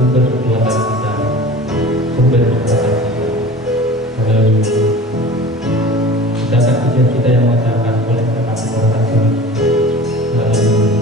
sumber kekuatan kita, sumber kekuatan kita. Haleluya. Sedangkan pujian kita yang mengucapkan oleh tetap berkasih. Haleluya.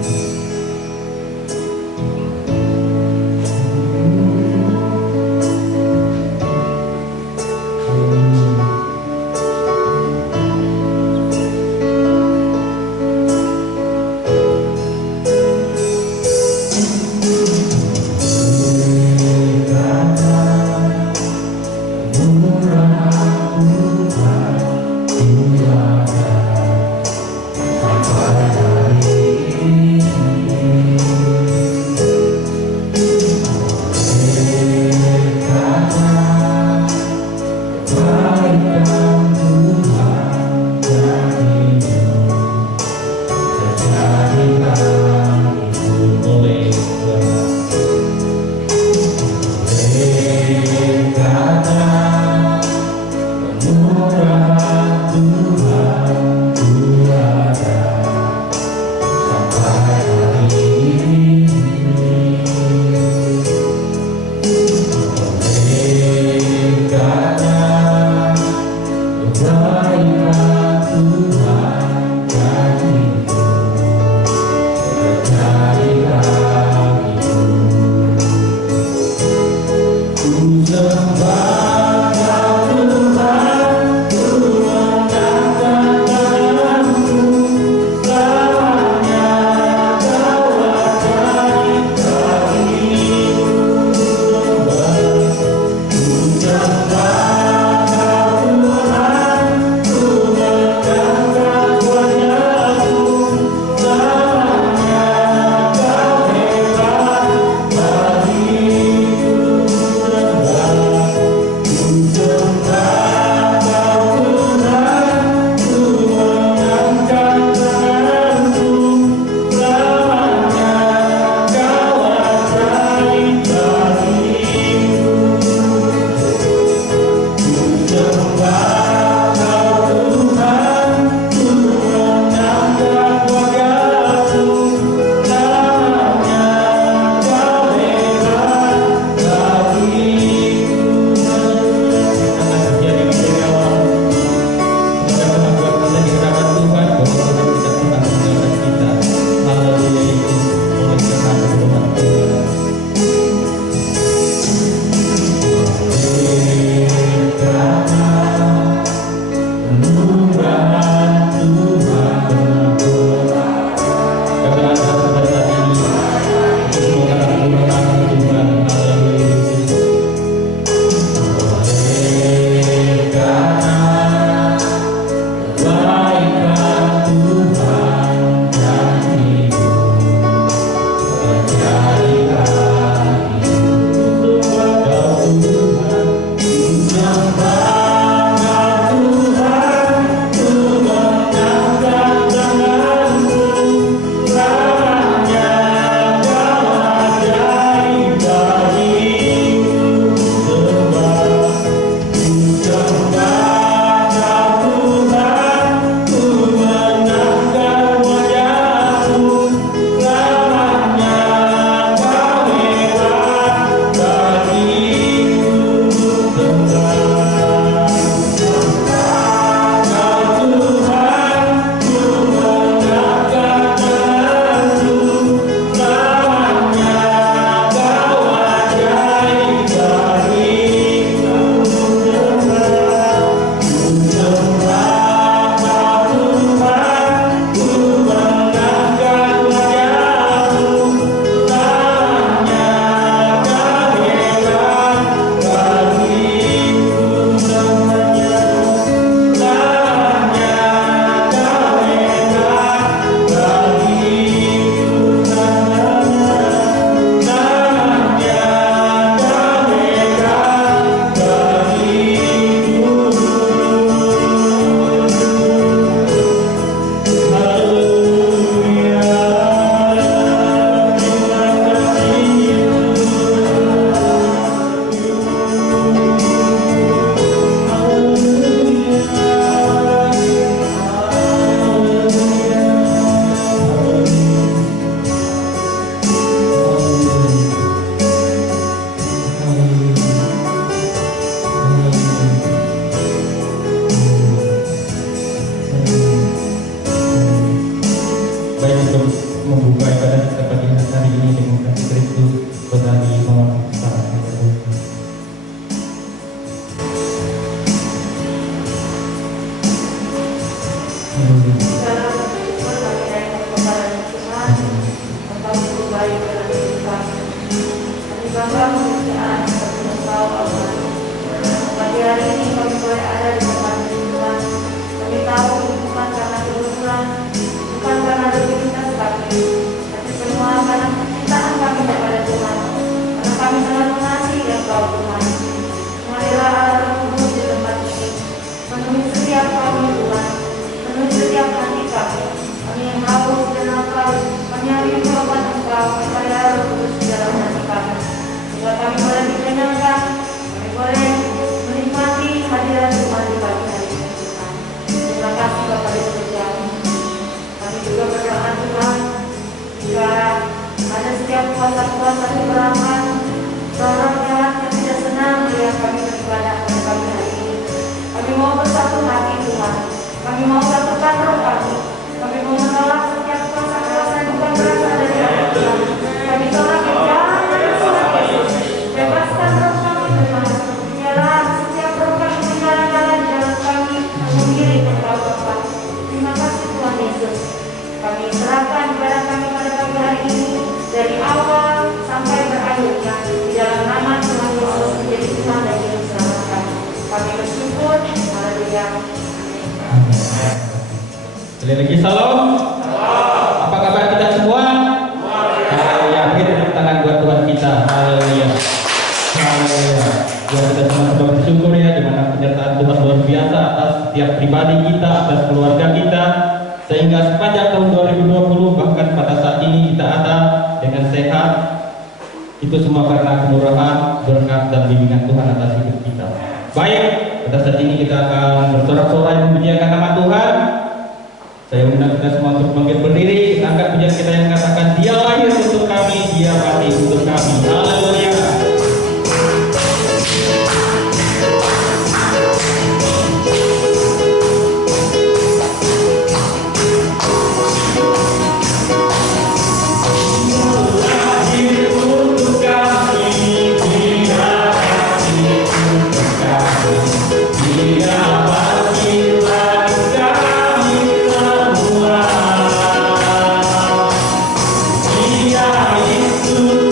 bangga kemuliaan bagi Engkau Allah. Pagi hari ini kami boleh ada di depan Tuhan. Kami tahu bukan karena kebetulan, bukan karena rutinitas kami, tapi semua karena kecintaan kami kepada Tuhan. Karena kami sangat mengasihi Engkau Tuhan. Marilah Allah Roh Kudus di tempat ini, memenuhi setiap kami Tuhan, memenuhi setiap hati kami. Kami yang haus dan lapar, kami yang rindu akan Engkau. Marilah Roh Kudus di dalam hati kami, sehingga kami boleh dikenyangkan, kami boleh menikmati hadirat Tuhan di pagi hari ini Tuhan. Terima kasih Bapak di surga. Kami juga berdoa Tuhan, jika ada setiap puasa-puasa di belakang, seorang jahat yang tidak senang melihat kami beribadah pada pagi hari ini. Kami mau bersatu hati Tuhan, kami mau satukan roh kami mau menolak setiap kuasa-kuasa yang bukan berasal dari Tuhan. Kami tolak yang jahat dari Tuhan Yesus. Bebaskan roh kami Tuhan. Biarlah setiap roh kami menjalan-jalan jalan kami mengiring Engkau Bapa. Terima kasih Tuhan Yesus. Kami serahkan ibadah kami pada pagi hari ini dari awal sampai berakhirnya di dalam nama Tuhan Yesus menjadi Tuhan dan Juru Selamat kami. Kami bersyukur. Haleluya. Amin. Sekali lagi salam. Apa kabar kita semua? Haleluya. Beri tepuk tangan buat Tuhan kita. Haleluya. Haleluya. Biar kita sama-sama bersyukur ya, di mana penyertaan Tuhan luar biasa atas setiap pribadi kita, atas keluarga kita, sehingga sepanjang tahun 2020 bahkan pada saat ini kita ada dengan sehat. Itu semua karena kemurahan, berkat dan bimbingan Tuhan atas hidup kita. Baik, pada saat ini kita akan bersorak-sorai memuliakan nama Tuhan. Saya undang kita semua untuk bangkit berdiri, kita angkat pujian kita yang mengatakan Dia lahir untuk kami, Dia mati untuk kami. Haleluya. Yesus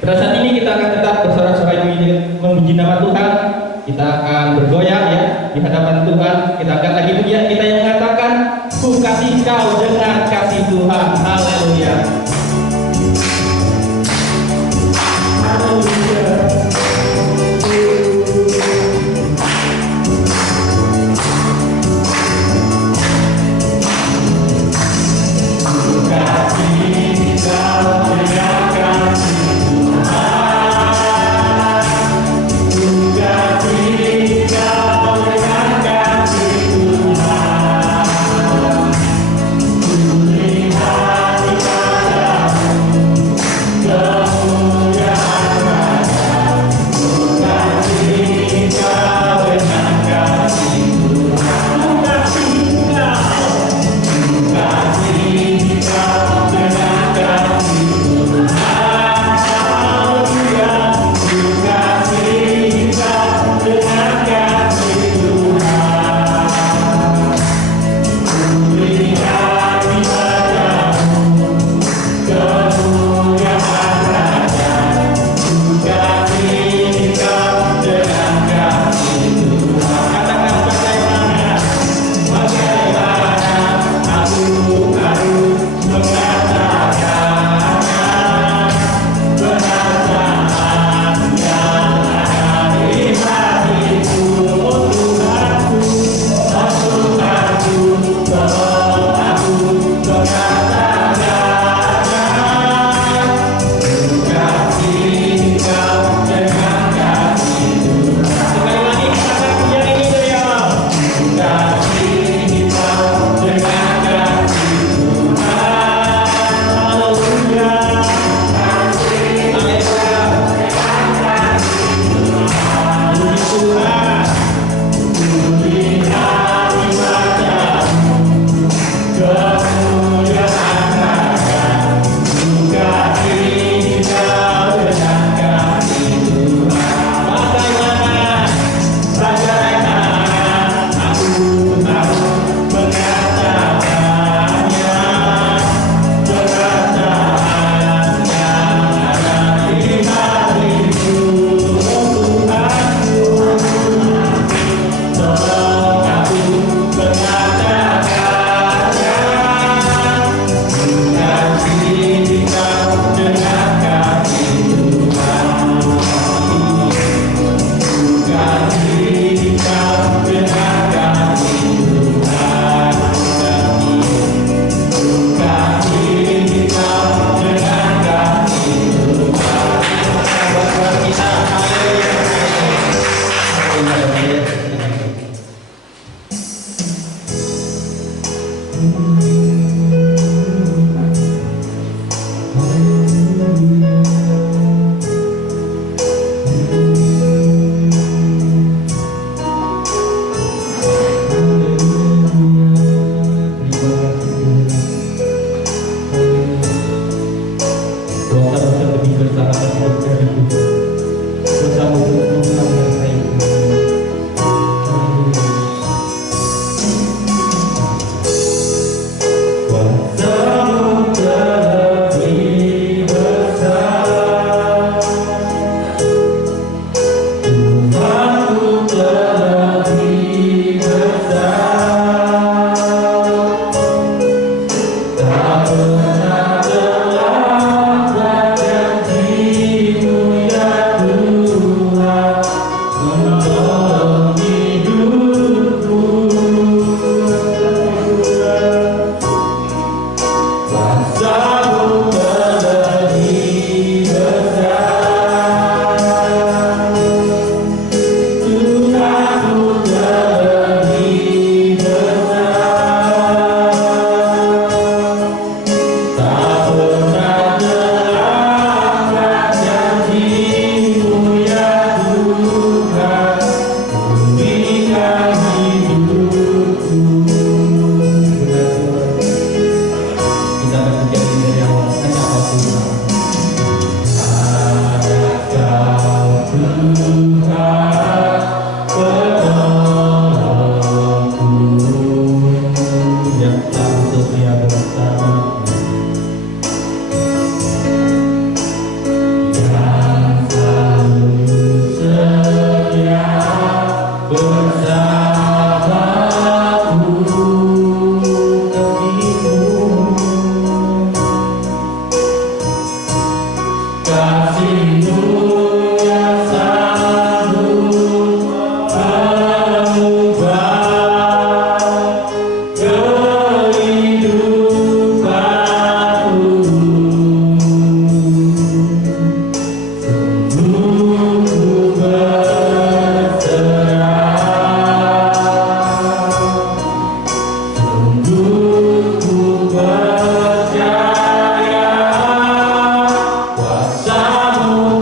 Pada saat ini kita akan tetap bersorak-sorai memuji nama Tuhan. Kita akan bergoyang ya di hadapan Tuhan. Kita akan lagi pujian kita yang mengatakan, ku kasih kau dengan kasih Tuhan. Haleluya. Haleluya. Tuhan Kuasamu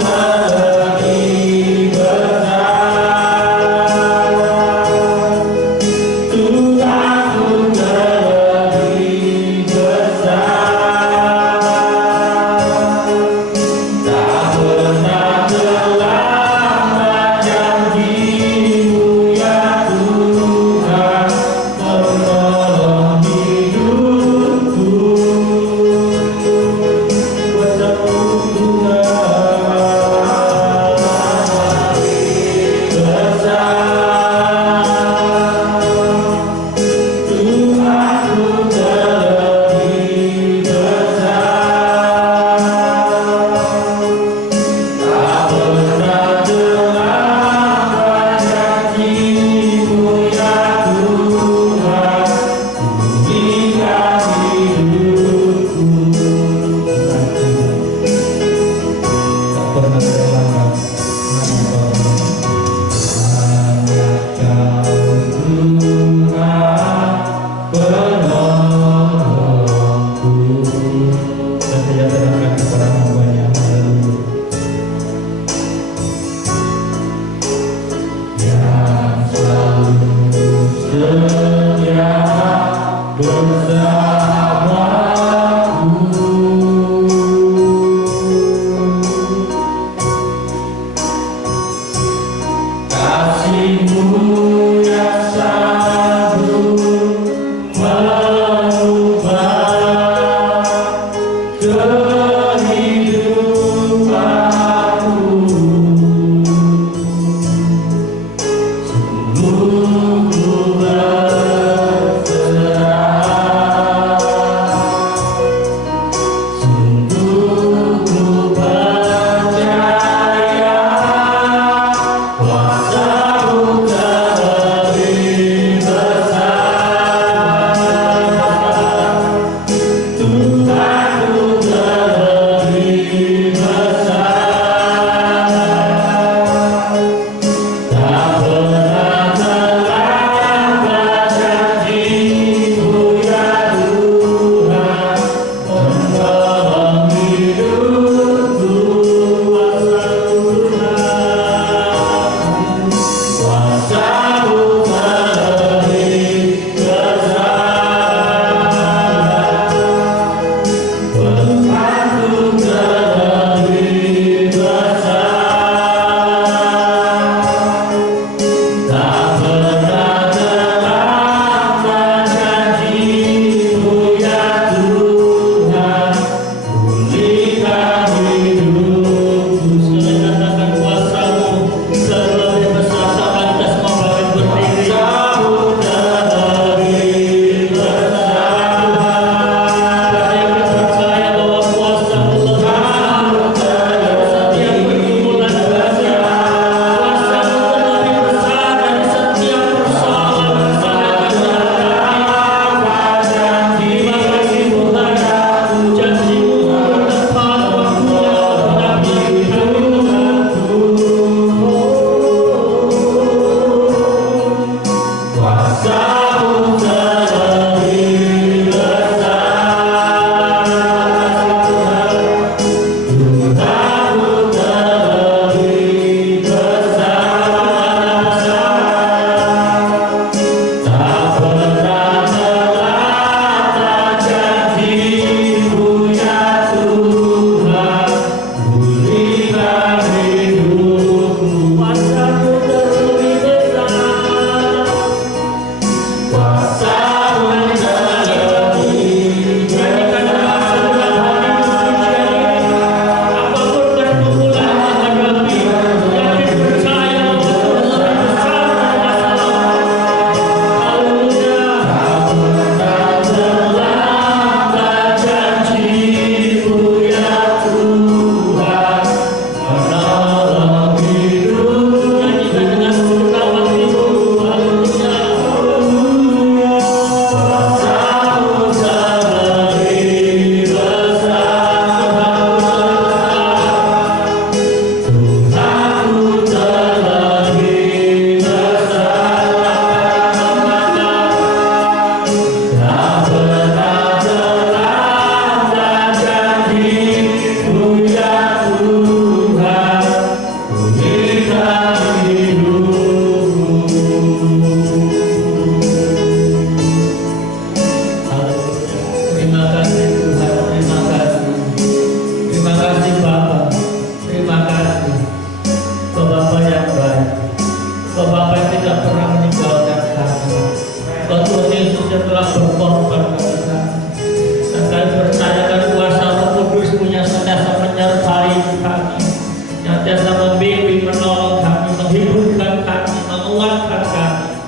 senantiasa membimbing, menolong kami, menghiburkan kami, menguatkan kami,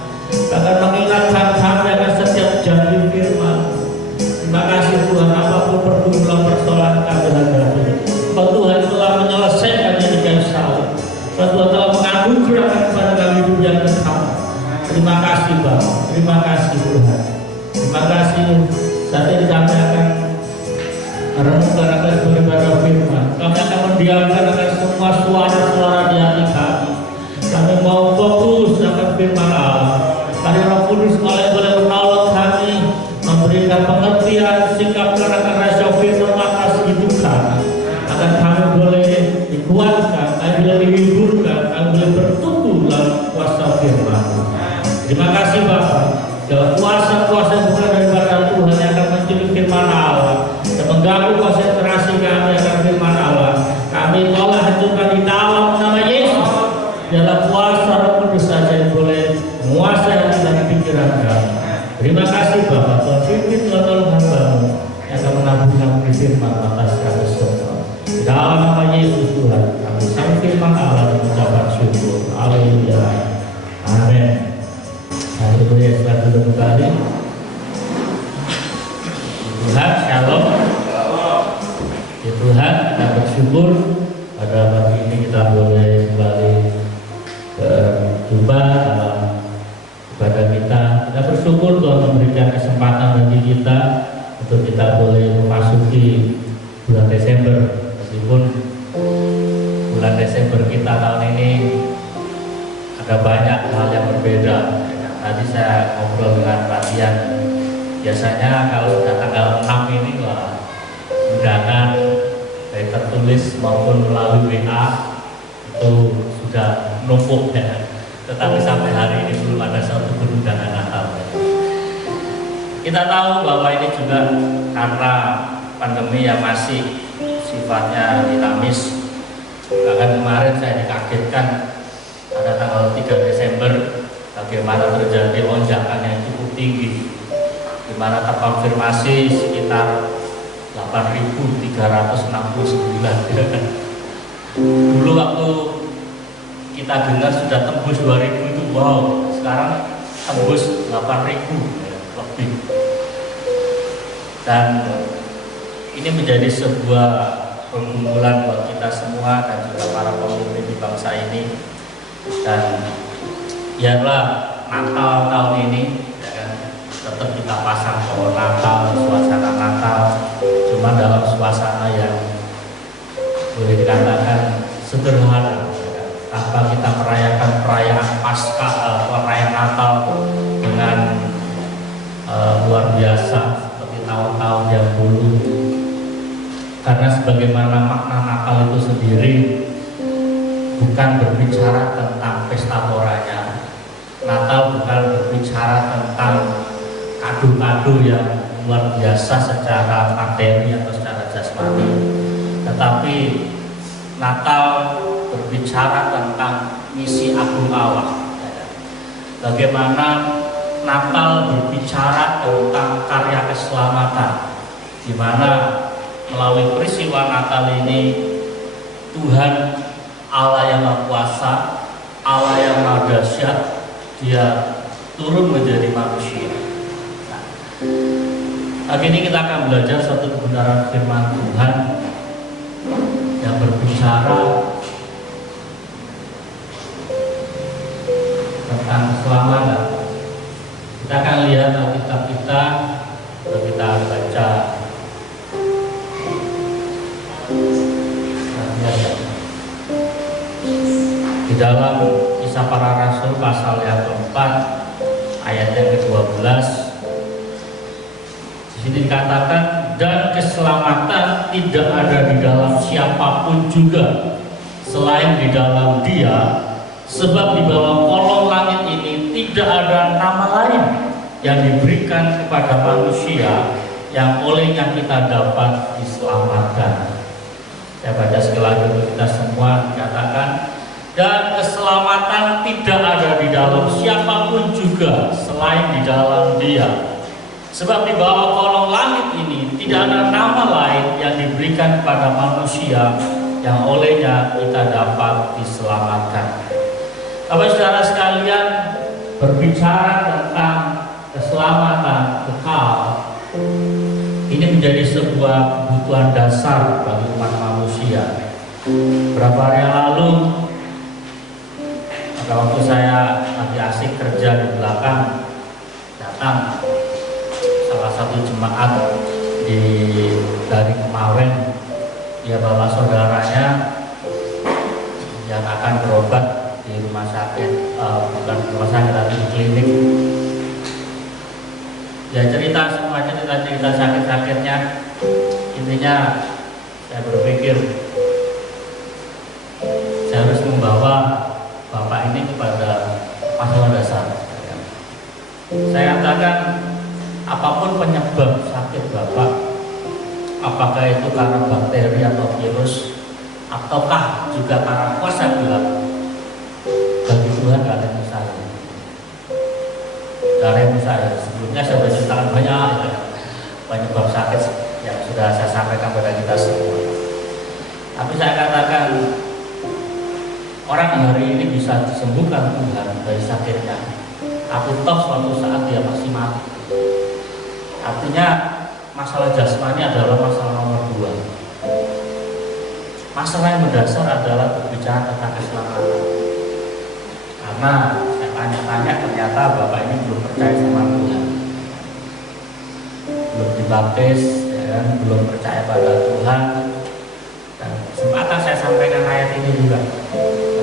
bahkan mengingatkan kami akan setiap janji firman. Terima kasih Tuhan, apapun pergumulan persoalan kami hadapi, Tuhan telah menyelesaikannya di kayu salib. Tuhan telah menganugerahkan kepada kami hidup yang kekal. Terima kasih Bapak, terima kasih Tuhan. Terima kasih. Saat ini kami akan merenungkan akan beribadah firman. Kami akan mendiamkan akan semua suara-suara di hati kami. Kami mau fokus akan firman Allah. Kami Roh Kudus boleh menolong kami, memberikan pengertian, sikap akan rasa firman makasih hidup kami. Akan kami boleh dikuatkan, kami boleh dihiburkan, kami boleh bertumbuh dalam kuasa firman. Terima kasih Bapak. Dalam kuasa-kuasa bukan daripada Tuhan yang akan mencuri firman Allah dan mengganggu konsentrasi kami akan firman Allah, kami tolak hancurkan di dalam nama Yesus. Dalam kuasa Roh Kudus saja yang boleh menguasai hati dan pikiran kami. Terima kasih Bapak. Tuhan pimpin Tuhan tolong hamba-Mu yang akan menabungkan firman atas kami semua. Dalam nama Yesus Tuhan, kami sang firman Allah dan mengucapkan syukur. Haleluya. Amin. Haleluya. Setelah dulu kali Tuhan, shalom. Ya Tuhan, kita bersyukur pada pagi ini kita boleh kembali berjumpa dalam ibadah kita. Kita bersyukur Tuhan memberikan kesempatan bagi kita untuk kita boleh memasuki bulan Desember. Meskipun bulan Desember kita tahun ini ada banyak hal yang berbeda. Tadi saya ngobrol dengan Radian, biasanya kalau sudah tanggal 6 ini undangan baik tertulis maupun melalui WA itu sudah numpuk ya. Tetapi sampai hari ini belum ada satu undangan Natal. Kita tahu bahwa ini juga karena pandemi yang masih sifatnya dinamis. Bahkan kemarin saya dikagetkan pada tanggal 3 Desember bagaimana terjadi lonjakan yang cukup tinggi, di mana terkonfirmasi sekitar 8.369. Dulu waktu kita dengar sudah tembus 2.000 itu wow, sekarang tembus 8.000 lebih. Dan ini menjadi sebuah pergumulan buat kita semua dan juga para pemimpin di bangsa ini. Dan biarlah Natal tahun ini ya kan, tetap kita pasang pohon Natal, suasana Natal, cuma dalam suasana yang boleh dikatakan sederhana, ya kan? Tanpa kita merayakan perayaan Paskah atau perayaan Natal dengan luar biasa seperti tahun-tahun yang dulu. Karena sebagaimana makna Natal itu sendiri bukan berbicara tentang pesta poranya. Natal bukan berbicara tentang kado-kado yang luar biasa secara materi atau secara jasmani, tetapi Natal berbicara tentang misi agung Allah. Bagaimana Natal berbicara tentang karya keselamatan, di mana melalui peristiwa Natal ini Tuhan Allah yang Maha Kuasa, Allah yang Maha Dahsyat, Dia turun menjadi manusia. Nah, hari ini kita akan belajar suatu kebenaran firman Tuhan yang berbicara tentang keselamatan. Kita akan lihat Alkitab kita, kita baca di dalam Kisah Para Rasul pasal yang keempat ayat yang ke-12. Di sini dikatakan, dan keselamatan tidak ada di dalam siapapun juga selain di dalam Dia, sebab di bawah kolong langit ini tidak ada nama lain yang diberikan kepada manusia yang olehnya kita dapat diselamatkan. Saya baca sekali lagi untuk kita semua, dikatakan, dan keselamatan tidak ada di dalam siapapun juga selain di dalam Dia, sebab di bawah kolong langit ini tidak ada nama lain yang diberikan kepada manusia yang olehnya kita dapat diselamatkan. Bapak saudara sekalian, berbicara tentang keselamatan kekal, ini menjadi sebuah kebutuhan dasar bagi umat manusia. Beberapa hari yang lalu, pada waktu saya lagi asik kerja di belakang, datang salah satu jemaat dari kemarin. Dia bawa saudaranya yang akan berobat di rumah sakit, bukan rumah sakit tapi di klinik. Ya cerita semuanya, cerita sakit-sakitnya. Intinya saya berpikir saya harus membawa bapak ini kepada masalah dasar. Saya katakan apapun penyebab sakit bapak, apakah itu karena bakteri atau virus, ataukah juga karena kuasa gelap, bagi Tuhan gak ada yang mustahil. Gak ada yang mustahil. Sebelumnya saya sudah ceritakan banyak penyebab sakit yang sudah saya sampaikan pada kita semua. Tapi saya katakan orang hari ini bisa disembuhkan Tuhan dari sakitnya, tapi toh suatu saat dia pasti mati. Artinya masalah jasmani adalah masalah nomor 2. Masalah yang mendasar adalah berbicara tentang keselamatan. Karena saya tanya-tanya, ternyata bapak ini belum percaya sama Tuhan, belum dibaptis, ya, belum percaya pada Tuhan. Dan kesempatan saya sampaikan ayat ini juga,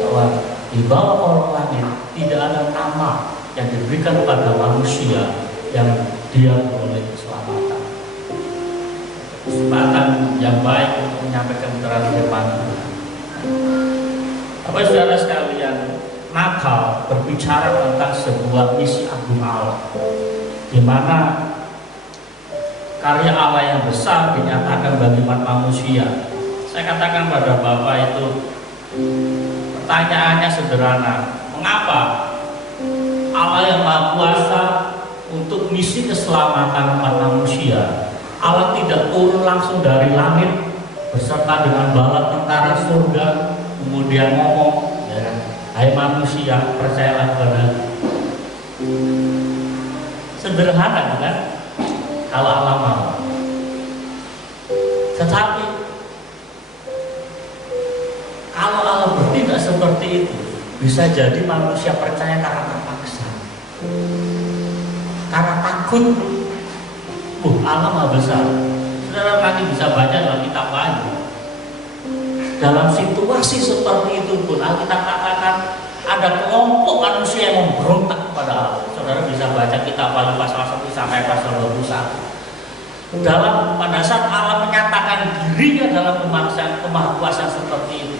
bahwa di bawah kolong langit tidak ada nama yang diberikan kepada manusia yang dia beroleh keselamatan. Kesempatan yang baik untuk menyampaikan kebenaran firman Tuhan. Bapak saudara sekalian, Natal berbicara tentang sebuah misi agung Allah, di mana karya Allah yang besar dinyatakan bagi umat manusia. Saya katakan pada Bapak itu, pertanyaannya sederhana, mengapa Allah yang Maha Kuasa untuk misi keselamatan umat manusia, Allah tidak turun langsung dari langit beserta dengan bala tentara surga, kemudian ngomong, ya kan, hai manusia, percayalah kepada. Sederhana kan, kalau Allah mau. Tetapi kalau Allah bertindak seperti itu, bisa jadi manusia percaya karena terpaksa, karena takut. Allah Maha Besar. Saudara nanti bisa baca dalam kitab Wahyu. Dalam situasi seperti itu pun Alkitab katakan ada kelompok manusia yang memberontak kepada Allah. Saudara bisa baca kitab Wahyu pasal 1 sampai pasal 21. Pada saat Allah menyatakan dirinya dalam kemahakuasaan seperti itu,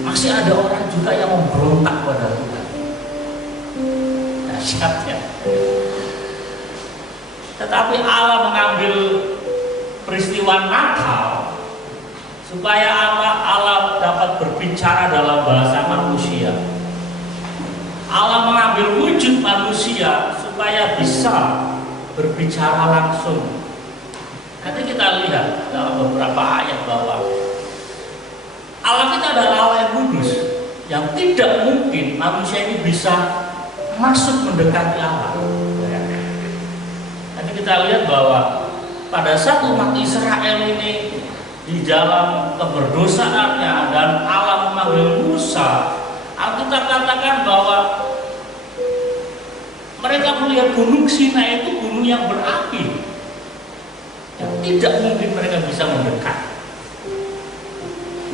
masih ada orang juga yang memberontak kepada Tuhan. Dahsyat ya. Tetapi Allah mengambil peristiwa Natal supaya Allah dapat berbicara dalam bahasa manusia. Allah mengambil wujud manusia supaya bisa berbicara langsung. Nanti kita lihat dalam beberapa ayat bahwa Allah kita adalah Allah yang kudus, yang tidak mungkin manusia ini bisa masuk mendekati Allah. Nanti kita lihat bahwa pada saat umat Israel ini di dalam keberdosaannya dan Allah memanggil Musa, Alkitab katakan bahwa mereka melihat gunung Sinai itu gunung yang berapi, yang tidak mungkin mereka bisa mendekat.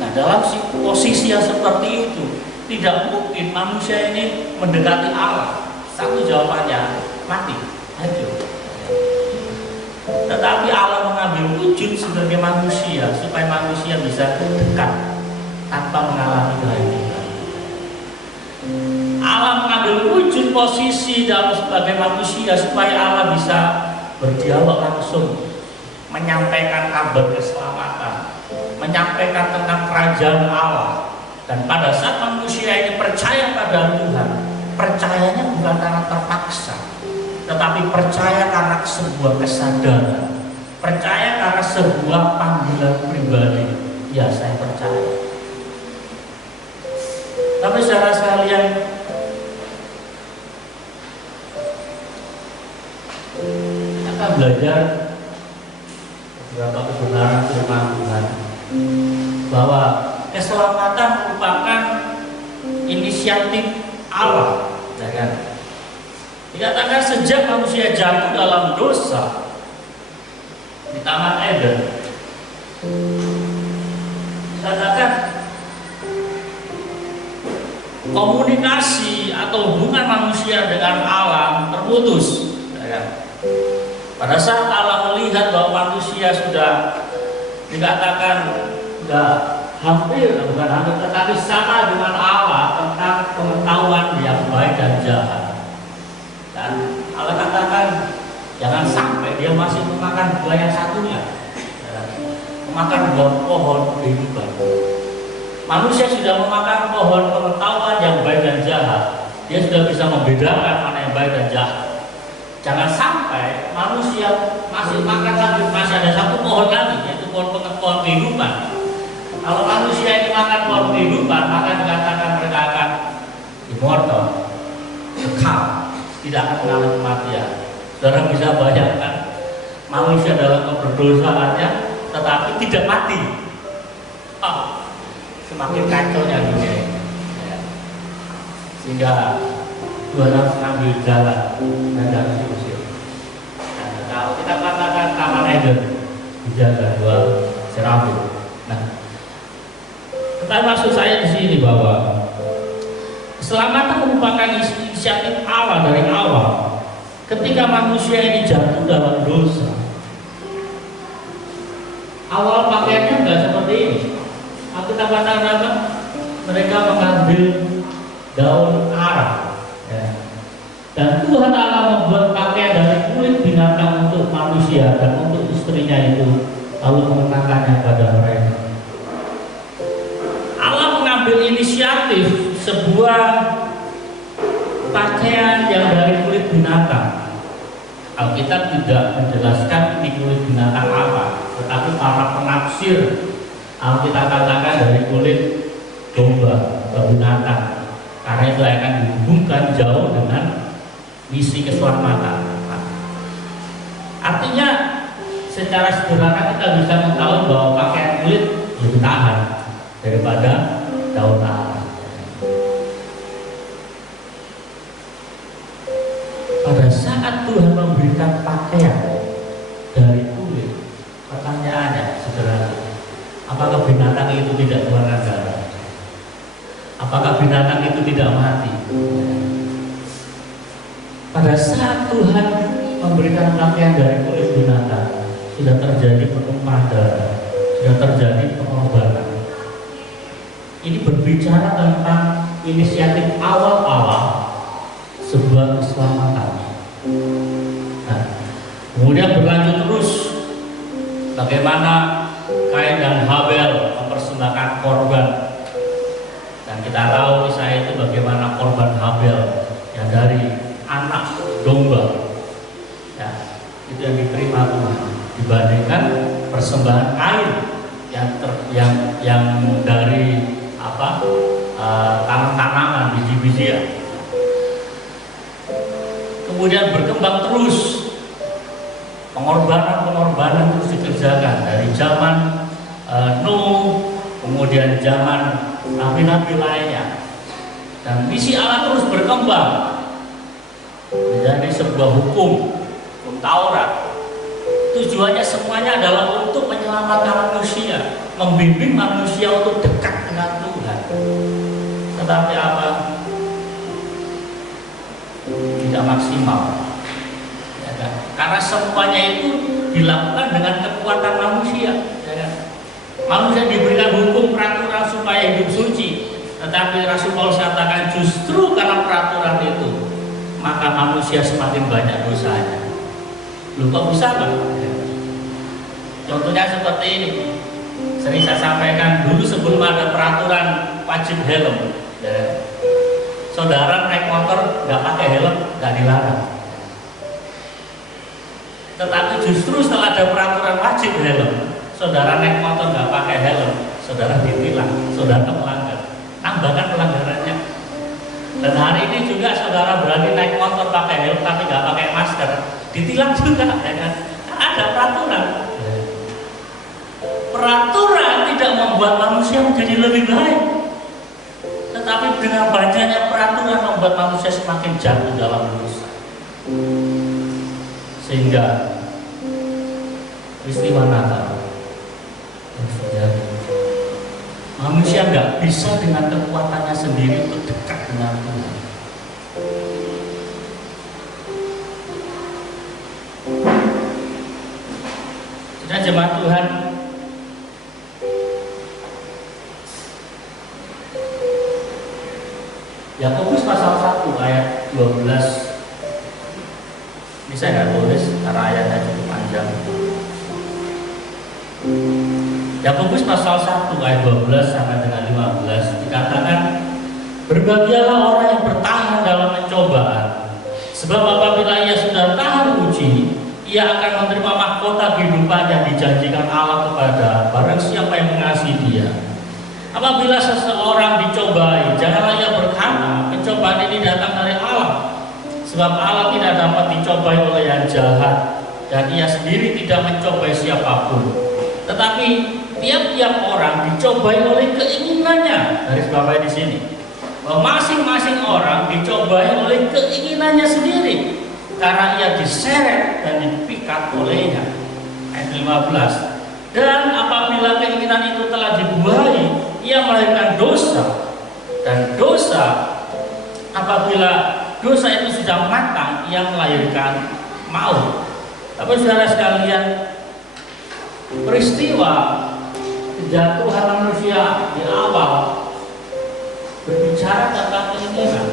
Nah, dalam posisi yang seperti itu, tidak mungkin manusia ini mendekati Allah. Satu jawabannya, mati, hancur. Tetapi Allah mengambil wujud sebagai manusia supaya manusia bisa dekat tanpa mengalami kehadiran. Allah mengambil wujud posisi dalam sebagai manusia supaya Allah bisa berdialog langsung, menyampaikan kabar keselamatan, menyampaikan tentang kerajaan Allah. Dan pada saat manusia ini percaya pada Tuhan, percayanya bukan karena terpaksa, tetapi percaya karena sebuah kesadaran, percaya karena sebuah panggilan pribadi. Ya, saya percaya Tapi saudara sekalian, kita belajar beberapa kebenaran firman Tuhan bahwa keselamatan merupakan inisiatif Allah, ya kan? Dikatakan sejak manusia jatuh dalam dosa di Taman Eden, dikatakan komunikasi atau hubungan manusia dengan alam terputus, ya kan? Pada saat Allah melihat bahwa manusia sudah dikatakan sudah hampir, bukan hampir, tetapi sama dengan Allah tentang pengetahuan yang baik dan jahat. Dan Allah katakan jangan sampai dia masih memakan buah yang satunya, ya, memakan buah pohon kehidupan. Manusia sudah memakan pohon pengetahuan yang baik dan jahat. Dia sudah bisa membedakan mana yang baik dan jahat. Jangan sampai manusia masih makan lagi, masih ada satu pohon lagi, yaitu pohon kehidupan. Kalau manusia ini makan pohon kehidupan, maka dikatakan mereka akan immortal, kekal, tidak akan mengalami kematian. Saudara bisa bayangkan manusia dalam keberdosaannya, tetapi tidak mati. Semakin kacaunya dunia ini, ya. Sehingga Tuhan harus mengambil jalan dan harus diusir. Nah, kalau kita katakan Taman Eden dijaga dua serafim. Nah, tetapi maksud saya di sini bahwa keselamatan merupakan inisiatif Allah dari awal. Ketika manusia ini jatuh dalam dosa, awal pakaiannya enggak seperti ini. Kita katakan apa? Mereka mengambil daun ara, ya. Dan Tuhan Allah membuat pakaian dari kulit binatang untuk manusia dan untuk istrinya itu, lalu mengenakannya pada mereka. Allah mengambil inisiatif sebuah pakaian yang dari kulit binatang. Alkitab tidak menjelaskan ini kulit binatang apa, tetapi para penafsir Alkitab katakan dari kulit domba atau binatang, karena itu akan dihubungkan jauh dengan misi keselamatan. Artinya secara sederhana kita bisa mengetahui bahwa pakaian kulit lebih tahan daripada daun ara. Pada saat Tuhan memberikan pakaian dari kulit, pertanyaannya sederhana, apakah binatang itu tidak mengeluarkan darah? Apakah binatang itu tidak mati? Pada saat Tuhan memberikan pakaian dari kulit binatang, sudah terjadi pertumpahan darah, sudah terjadi pengorbanan. Ini berbicara tentang inisiatif awal-awal sebuah keselamatan. Nah, kemudian berlanjut terus bagaimana Kain dan Habel mempersembahkan korban, dan kita tahu kisah itu bagaimana korban Habel yang dari anak domba, ya, itu yang diterima Tuhan dibandingkan persembahan Kain yang dari apa tanaman biji-bijian. Kemudian berkembang terus pengorbanan terus dikerjakan dari zaman Nuh, kemudian zaman nabi-nabi lainnya, dan misi Allah terus berkembang menjadi sebuah hukum Taurat. Tujuannya semuanya adalah untuk menyelamatkan manusia, membimbing manusia untuk dekat dengan Tuhan. Tetapi apa? Tidak maksimal, ya kan? Karena semuanya itu dilakukan dengan kekuatan manusia, ya kan? Manusia diberikan hukum peraturan supaya hidup suci, tetapi Rasul Paulus katakan justru karena peraturan itu maka manusia semakin banyak dosanya. Lu kok bisa Pak? Contohnya seperti ini, sering saya sampaikan dulu sebelum ada peraturan wajib helm, ya. Saudara naik motor nggak pakai helm nggak dilarang. Tetapi justru setelah ada peraturan wajib helm, saudara naik motor nggak pakai helm, saudara ditilang, saudara melanggar. Tambahkan pelanggarannya Dan hari ini juga saudara berani naik motor pakai helm tapi nggak pakai masker, ditilang juga, ya kan? Ada peraturan. Peraturan tidak membuat manusia menjadi lebih baik, tetapi dengan banyaknya peraturan membuat manusia semakin jatuh dalam dosa. Sehingga peristiwa Natal yang terjadi, manusia nggak bisa dengan kekuatannya sendiri untuk dekat dengan Tuhan. Sudah jemaat Tuhan, Yakobus pasal 1 ayat 12. Ini saya nggak tulis karena ayatnya cukup panjang. Yakobus pasal 1 ayat 12 sampai dengan 15 dikatakan, berbahagialah orang yang bertahan dalam pencobaan, sebab apabila ia sudah tahan uji, ia akan menerima mahkota kehidupan yang dijanjikan Allah kepada barang siapa yang mengasihi Dia. Apabila seseorang dicobai, janganlah ia berkata, pencobaan ini datang dari Allah, sebab Allah tidak dapat dicobai oleh yang jahat, dan ia sendiri tidak mencobai siapapun. Tetapi tiap-tiap orang dicobai oleh keinginannya. Garis bawahi di sini, bahwa masing-masing orang dicobai oleh keinginannya sendiri, karena ia diseret dan dipikat olehnya. Ayat 15. Dan apabila keinginan itu telah dibuahi, ia melahirkan dosa, dan dosa, apabila dosa itu sudah matang, ia melahirkan maut. Tapi saudara sekalian, peristiwa kejatuhan manusia di awal berbicara tentang keinginan,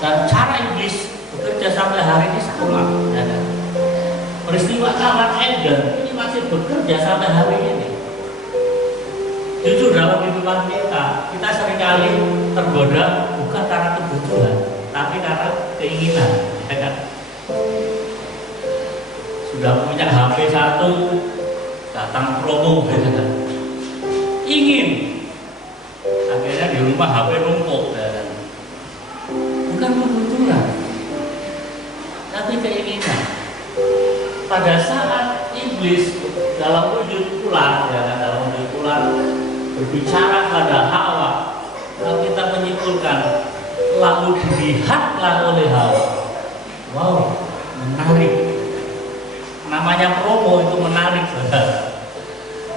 dan cara iblis bekerja sampai hari ini sama, ya kan? Peristiwa Taman Eden ini masih bekerja sampai hari ini. Jujur dalam kehidupan kita seringkali tergoda bukan karena kebutuhan, tapi karena keinginan, ya kan? Sudah punya HP 1, datang promo, ya kan? Ingin, akhirnya di rumah HP numpuk, ya kan? Bukan kebutuhan, tapi keinginan. Pada saat iblis dalam wujud ular, ya kan, dalam wujud ular berbicara pada Hawa, kita menyimpulkan, lalu dilihatlah oleh Hawa. Wow, menarik. Namanya promo itu menarik, saudara.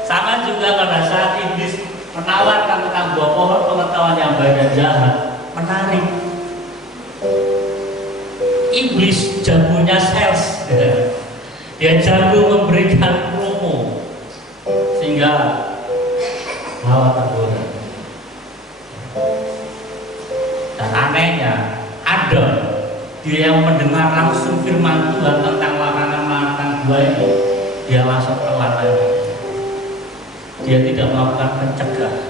Sama juga pada saat iblis menawarkan tentang buah pohon pengetahuan yang baik dan jahat, menarik. Iblis jagonya sales, dia jago memberikan promo, sehingga Hawa tergoda. Dan anehnya, Adam, dia yang mendengar langsung firman Tuhan tentang larangan-larangan buah ini, dia langsung telan aja. Dia tidak melakukan pencegahan.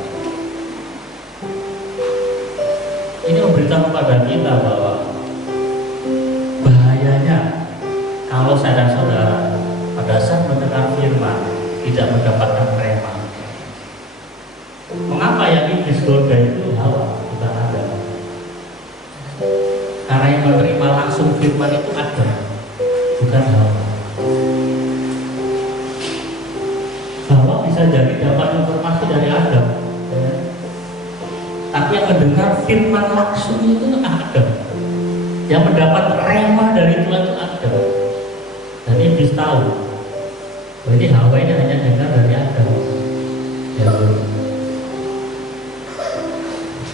Ini memberitahu kepada kita bahwa bahayanya kalau saya dan saudara pada saat mendengar firman tidak mendapatkan rema. Mengapa yang iblis goda itu Hawa, bukan Adam? Karena yang menerima langsung firman itu Adam, bukan Hawa. Hawa bisa jadi dapat informasi dari Adam, ya. Tapi yang mendengar firman langsung itu Adam. Yang mendapat rema dari Tuhan itu Adam. Dan iblis tahu, jadi Hawa ini hanya dengar dari Adam. Ya,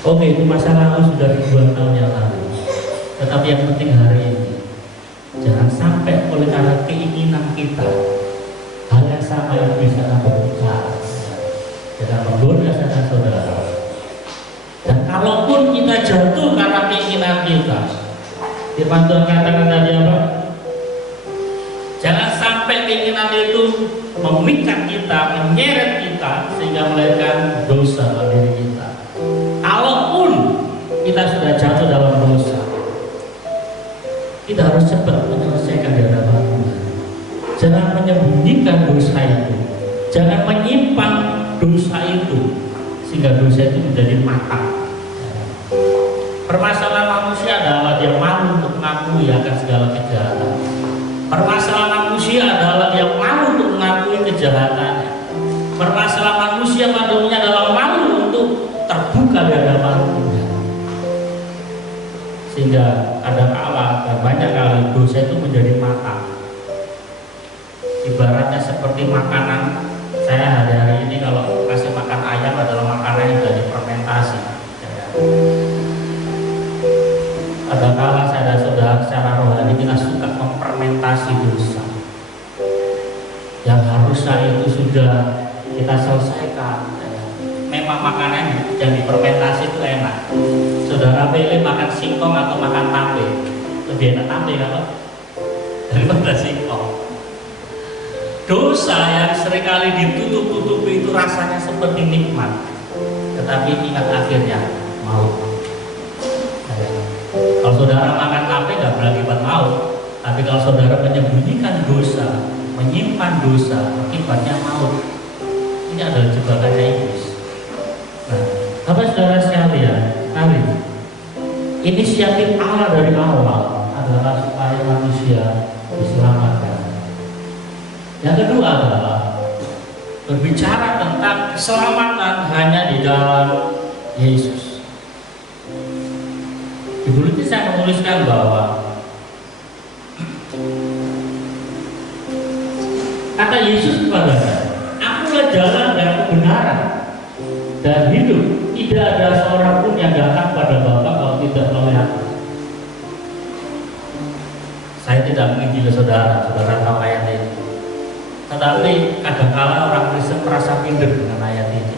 oke, itu masa lalu sudah ribuan tahun yang lalu. Tetapi yang penting hari ini, jangan sampai oleh karena keinginan kita hal yang sama yang bisa berbicara, jangan menggoda saudara. Dan kalaupun kita jatuh karena keinginan kita, firman Tuhan katakan tadi apa? Jangan sampai keinginan itu memikat kita, menyeret kita sehingga melahirkan dosa pada diri kita. Kalaupun kita sudah jatuh dalam dosa, kita harus cepat menyelesaikan di hadapan Tuhan. Jangan menyembunyikan dosa itu, jangan menyimpan dosa itu sehingga dosa itu menjadi matang. Permasalahan manusia adalah dia malu untuk mengakui akan segala kejahatan. Permasalahan manusia adalah dia malu untuk mengakui kejahatannya. Permasalahan manusia pada umumnya adalah malu untuk terbuka di hadapan Tuhan. Sehingga ada kala dan banyak kali dosa itu menjadi mata. Ibaratnya seperti makanan. Saya hari-hari ini kalau kasih makan ayam adalah makanan yang sudah difermentasi. Ada kala saya dan saudara secara rohani kita suka memfermentasi dosa. Yang harusnya itu sudah kita selesaikan. Memang makanan yang difermentasi itu enak. Saudara pilih makan singkong atau makan tape? Lebih enak tape kalau daripada singkong. Dosa yang seringkali ditutup-tutupi itu rasanya seperti nikmat, tetapi ingat akhirnya maut. Kalau saudara makan tape nggak berakibat maut, tapi kalau saudara menyembunyikan dosa, menyimpan dosa, akibatnya maut. Ini adalah jebakannya iblis. Nah, Bapak saudara sekalian, inisiatif Allah dari awal adalah supaya manusia diselamatkan. Yang kedua adalah berbicara tentang keselamatan hanya di dalam Yesus. Di buku ini saya menuliskan bahwa kata Yesus kepadanya, "Akulah jalan dan kebenaran dan hidup. Tidak ada seorang pun yang datang pada Bapa kalau tidak melalui Aku." Saya tidak menginjili saudara tahu ayat ini. Tetapi kadang-kala orang Kristen merasa pintar dengan ayat ini.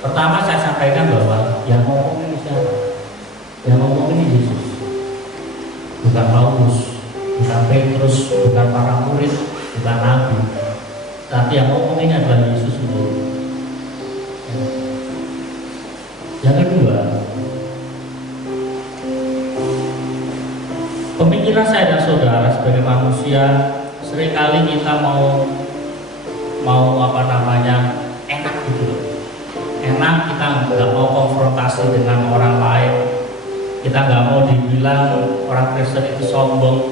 Pertama saya sampaikan bahwa yang ngomong ini siapa? Yang ngomong ini Yesus, bukan Paulus, bukan Petrus, bukan para murid, bukan Nabi. Tapi yang ngomong ini adalah Yesus sendiri. Yang kedua, pemikiran saya dan saudara sebagai manusia, seringkali kita mau enak gitu loh. Enak, kita nggak mau konfrontasi dengan orang lain. Kita nggak mau dibilang orang Kristen itu sombong.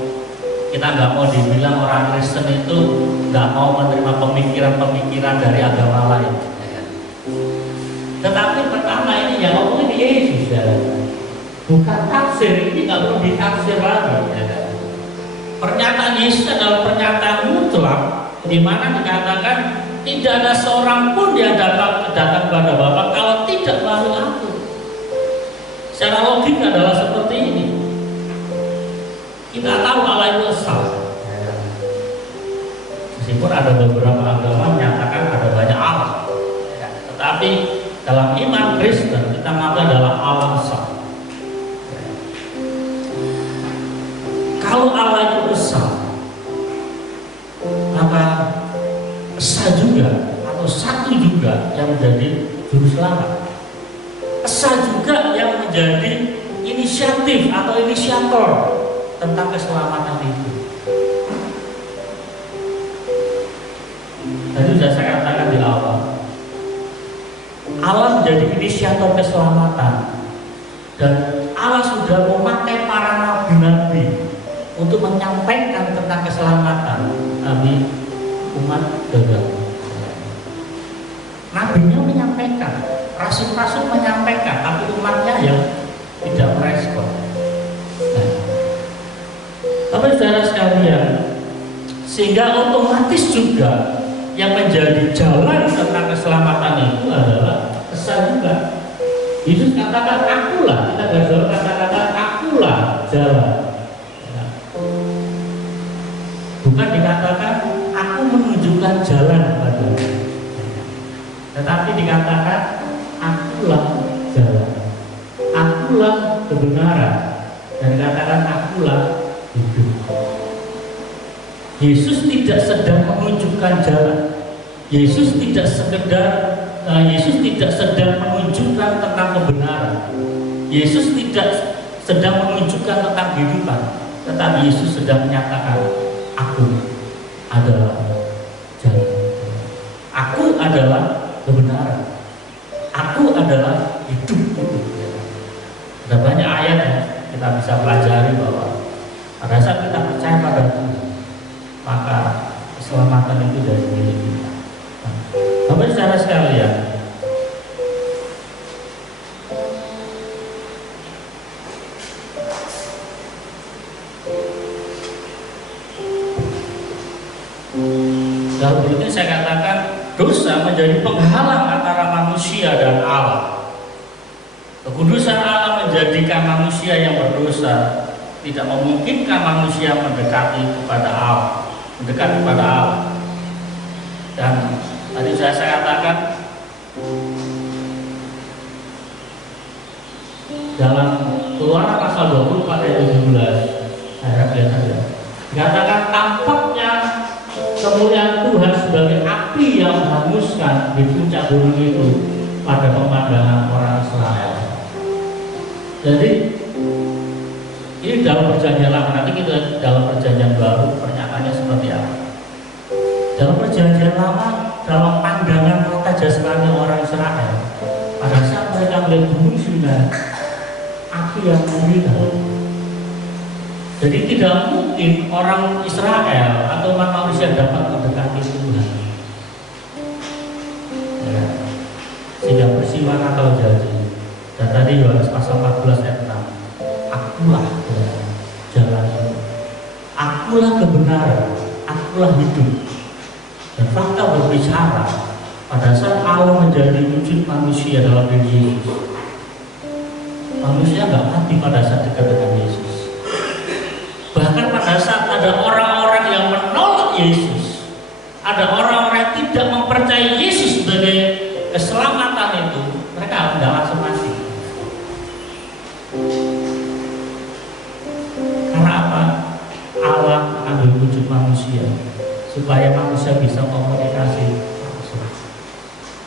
Kita nggak mau dibilang orang Kristen itu nggak mau menerima pemikiran-pemikiran dari agama lain. Tetapi pertama ini yang ngomong ini Yesus ya. Bukan tafsir, ini nggak perlu ditafsir lagi ya. Pernyataan Yesus adalah pernyataan mutlak, di mana dikatakan tidak ada seorang pun yang datang kepada Bapa kalau tidak melalui Aku. Secara logika adalah seperti ini. Kita tahu Allah itu esa. Meskipun ada beberapa agama menyatakan ada banyak Allah, tetapi dalam iman Kristen kita mengatakan adalah Allah esa. Kalau Allah itu esa, maka esa juga atau satu juga yang menjadi juru selamat. Esa juga yang menjadi inisiatif atau inisiator tentang keselamatan itu. Tadi sudah saya katakan di awal, Allah menjadi inisiator keselamatan, dan Allah sudah memakai para nabi-nabi untuk menyampaikan tentang keselamatan. Nabi umat gagal. Nabinya menyampaikan, rasul-rasul menyampaikan, tapi umatnya yang tidak merespon. Tapi saudara sekalian, sehingga otomatis juga yang menjadi jalan tentang keselamatan itu adalah kesan juga. Yesus katakan Akulah, kita gagal kata-kata Akulah jalan. Bukan dikatakan Aku menunjukkan jalan padamu, tetapi dikatakan Akulah jalan, Akulah kebenaran, dan dikatakan Akulah hidup. Yesus tidak sedang menunjukkan jalan. Yesus tidak sedang menunjukkan tentang kebenaran. Yesus tidak sedang menunjukkan tentang kehidupan, tetapi Yesus sedang menyatakan, Aku adalah jalan. Aku adalah kebenaran. Aku adalah hidup. bisa pelajari bahwa pada saat kita percaya pada Tuhan, maka keselamatan itu dari milik kita. Bapak saudara sekalian, dalam berikutnya saya katakan dosa menjadi penghalang antara manusia dan Allah. Kekudusan Allah menjadikan manusia yang berdosa tidak memungkinkan manusia mendekati kepada Allah, mendekat kepada Allah. Dan tadi saya katakan dalam Keluaran pasal 24 ayat 17, saya lihat saja. Dikatakan tampaknya kemuliaan Tuhan sebagai api yang menghanguskan di puncak gunung itu pada pemandangan orang Israel. Jadi ini dalam perjanjian lama, nanti kita dalam perjanjian baru pernyataannya seperti apa. Dalam perjanjian lama, dalam pandangan mata jasmani orang Israel, pada saat mereka melihat gunung Sinai, api yang membara. Jadi tidak mungkin orang Israel atau umat manusia dapat mendekati Tuhan. Ya. Sehingga peristiwa Natal jadi. Dan tadi Yohanes pasal 14 ayat 6, akulah jalan itu, akulah kebenaran, akulah hidup. Dan fakta berbicara pada saat Allah menjadi wujud manusia dalam diri Yesus, manusia nggak mati pada saat dekat dengan Yesus. Bahkan pada saat ada orang-orang yang menolak Yesus, ada orang-orang yang tidak mempercayai Yesus sebagai keselamatan itu, mereka tidak langsung mati. Karena apa? Allah ambil wujud manusia supaya manusia bisa komunikasi langsung.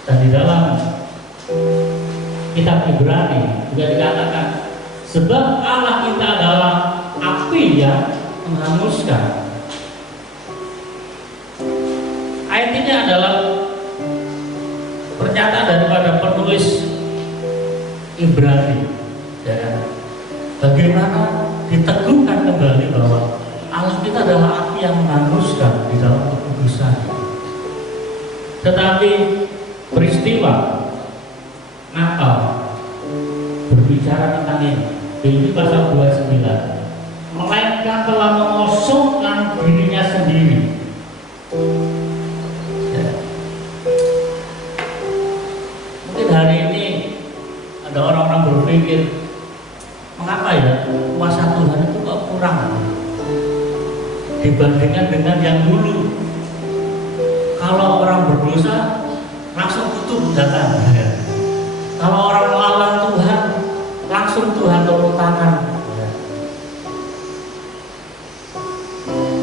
Dan di dalam kitab Ibrani juga dikatakan, sebab Allah kita adalah api yang menghanguskan. Ayat ini adalah pernyataan daripada penulis Ibrani, ya. Bagaimana diteguhkan kembali bahwa Allah kita adalah api yang menghanguskan di dalam kekudusan. Tetapi peristiwa Natal berbicara tentang ini. Filipi pasal 29, melainkan telah mengosongkan dirinya sendiri. Ya. Mungkin hari ini ada orang-orang berpikir, mengapa ya kuasa Tuhan itu kok kurang dibandingkan dengan yang dulu. Kalau orang berdosa langsung tutup datang, ya. Kalau orang melawan Tuhan langsung Tuhan turun tangan.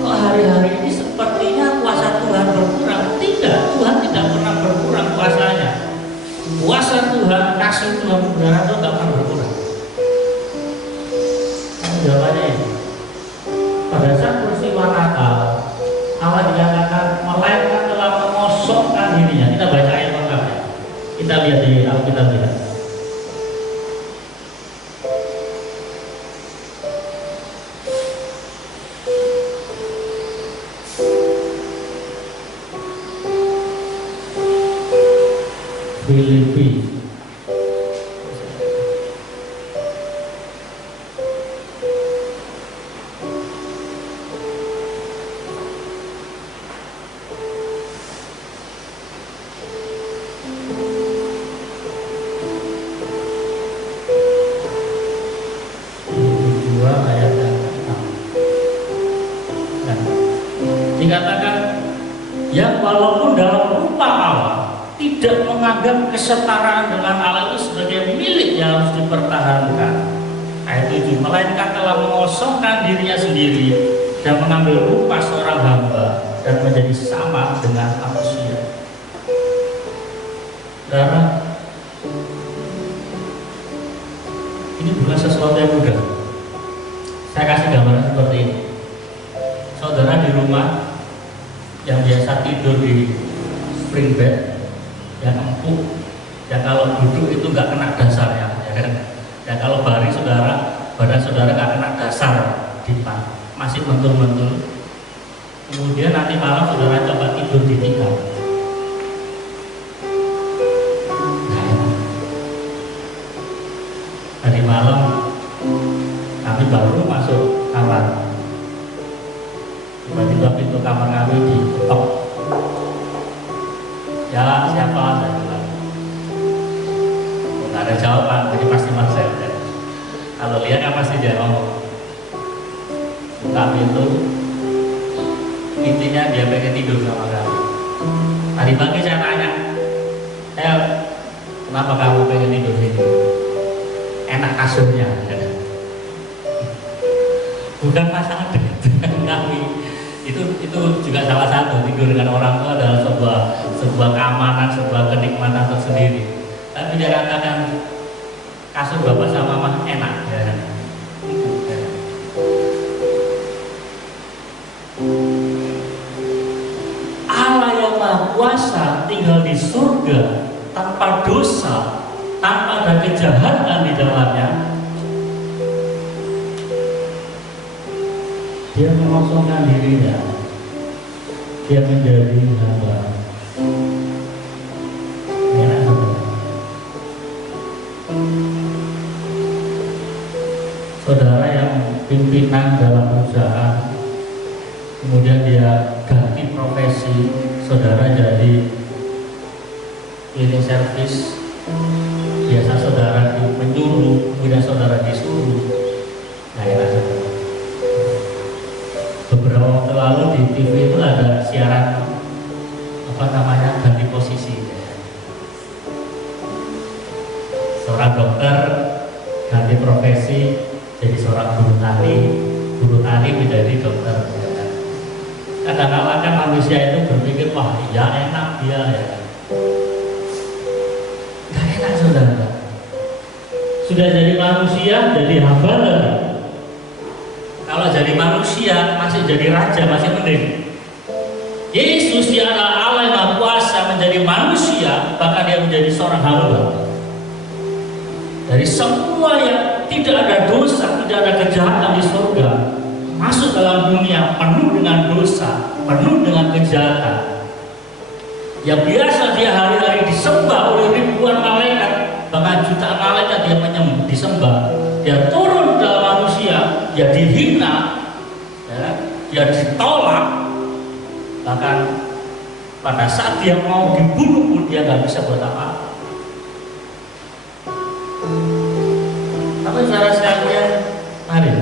Kok hari-hari ini sepertinya kuasa Tuhan berkurang? Tidak, Tuhan tidak pernah berkurang kuasanya. Kuasa Tuhan, kasih Tuhan benar itu tidak pernah berkurang. Jawabannya ini, pada saat peristiwa Natal, Allah dikatakan melainkan telah mengosongkan dirinya. Kita baca ayat lengkapnya. Kita lihat di Alkitab kita. Filipi dikatakan, yang walaupun dalam rupa Allah tidak menganggap kesetaraan dengan Allah itu sebagai milik yang harus dipertahankan. Ayat 7, melainkan telah mengosongkan dirinya sendiri dan mengambil rupa seorang hamba dan menjadi sama dengan manusia. Karena ini bukan sesuatu yang mudah. Saya kasih gambaran seperti ini. Saudara di rumah yang biasa tidur di spring bed yang empuk, ya kalau duduk itu nggak kena dasarnya, ya kan? Ya kalau baring saudara, badan saudara nggak kena masih mentul-mentul. Kemudian nanti malam saudara coba tidur di tikar. Tadi malam kami baru masuk kamar, tiba-tiba pintu kamar kami diketok. Ya siapa? Saya bilang. Nggak ada jawaban, jadi pasti Mas saya. Kalau lihat kan pasti dia ngomong. Buka pintu, intinya dia pengen tidur sama kami. Tadi pagi saya tanya, kenapa kamu pengen tidur sini? Enak kasurnya. Bukan masalah dengan kami. Itu juga salah satu, tidur dengan orang tua adalah sebuah keamanan, sebuah kenikmatan tersendiri. Tapi dia katakan kasur bapak sama mama enak ya. Allah yang Maha Kuasa tinggal di surga tanpa dosa, tanpa ada kejahatan di dalamnya. Dia mengosongkan dirinya, dia menjadi hamba. Enak saudara. Saudara yang pimpinan dalam perusahaan, kemudian dia ganti profesi, saudara jadi cleaning service, biasa saudara menyuruh, kemudian saudara disuruh. Nah enak saudara. Beberapa waktu lalu di TV itu ada siaran ganti posisi. Seorang dokter ganti profesi jadi seorang guru tani menjadi dokter. Kadang-kadang kan manusia itu berpikir wah ya enak dia ya. Gak enak saudara. Sudah jadi manusia jadi hamba lagi. Kalau jadi manusia masih jadi raja masih mending. Yesus dia adalah Allah yang Maha Kuasa menjadi manusia, bahkan dia menjadi seorang hamba. Dari semua yang tidak ada dosa, tidak ada kejahatan di surga, masuk dalam dunia penuh dengan dosa, penuh dengan kejahatan. Yang biasa dia hari-hari disembah oleh ribuan malaikat, bahkan jutaan malaikat dia disembah. Dia turun dalam manusia, dia dihina, ya, dia ditolak. Bahkan pada saat dia mau dibunuh pun dia nggak bisa buat apa. Tapi saudara sekalian, mari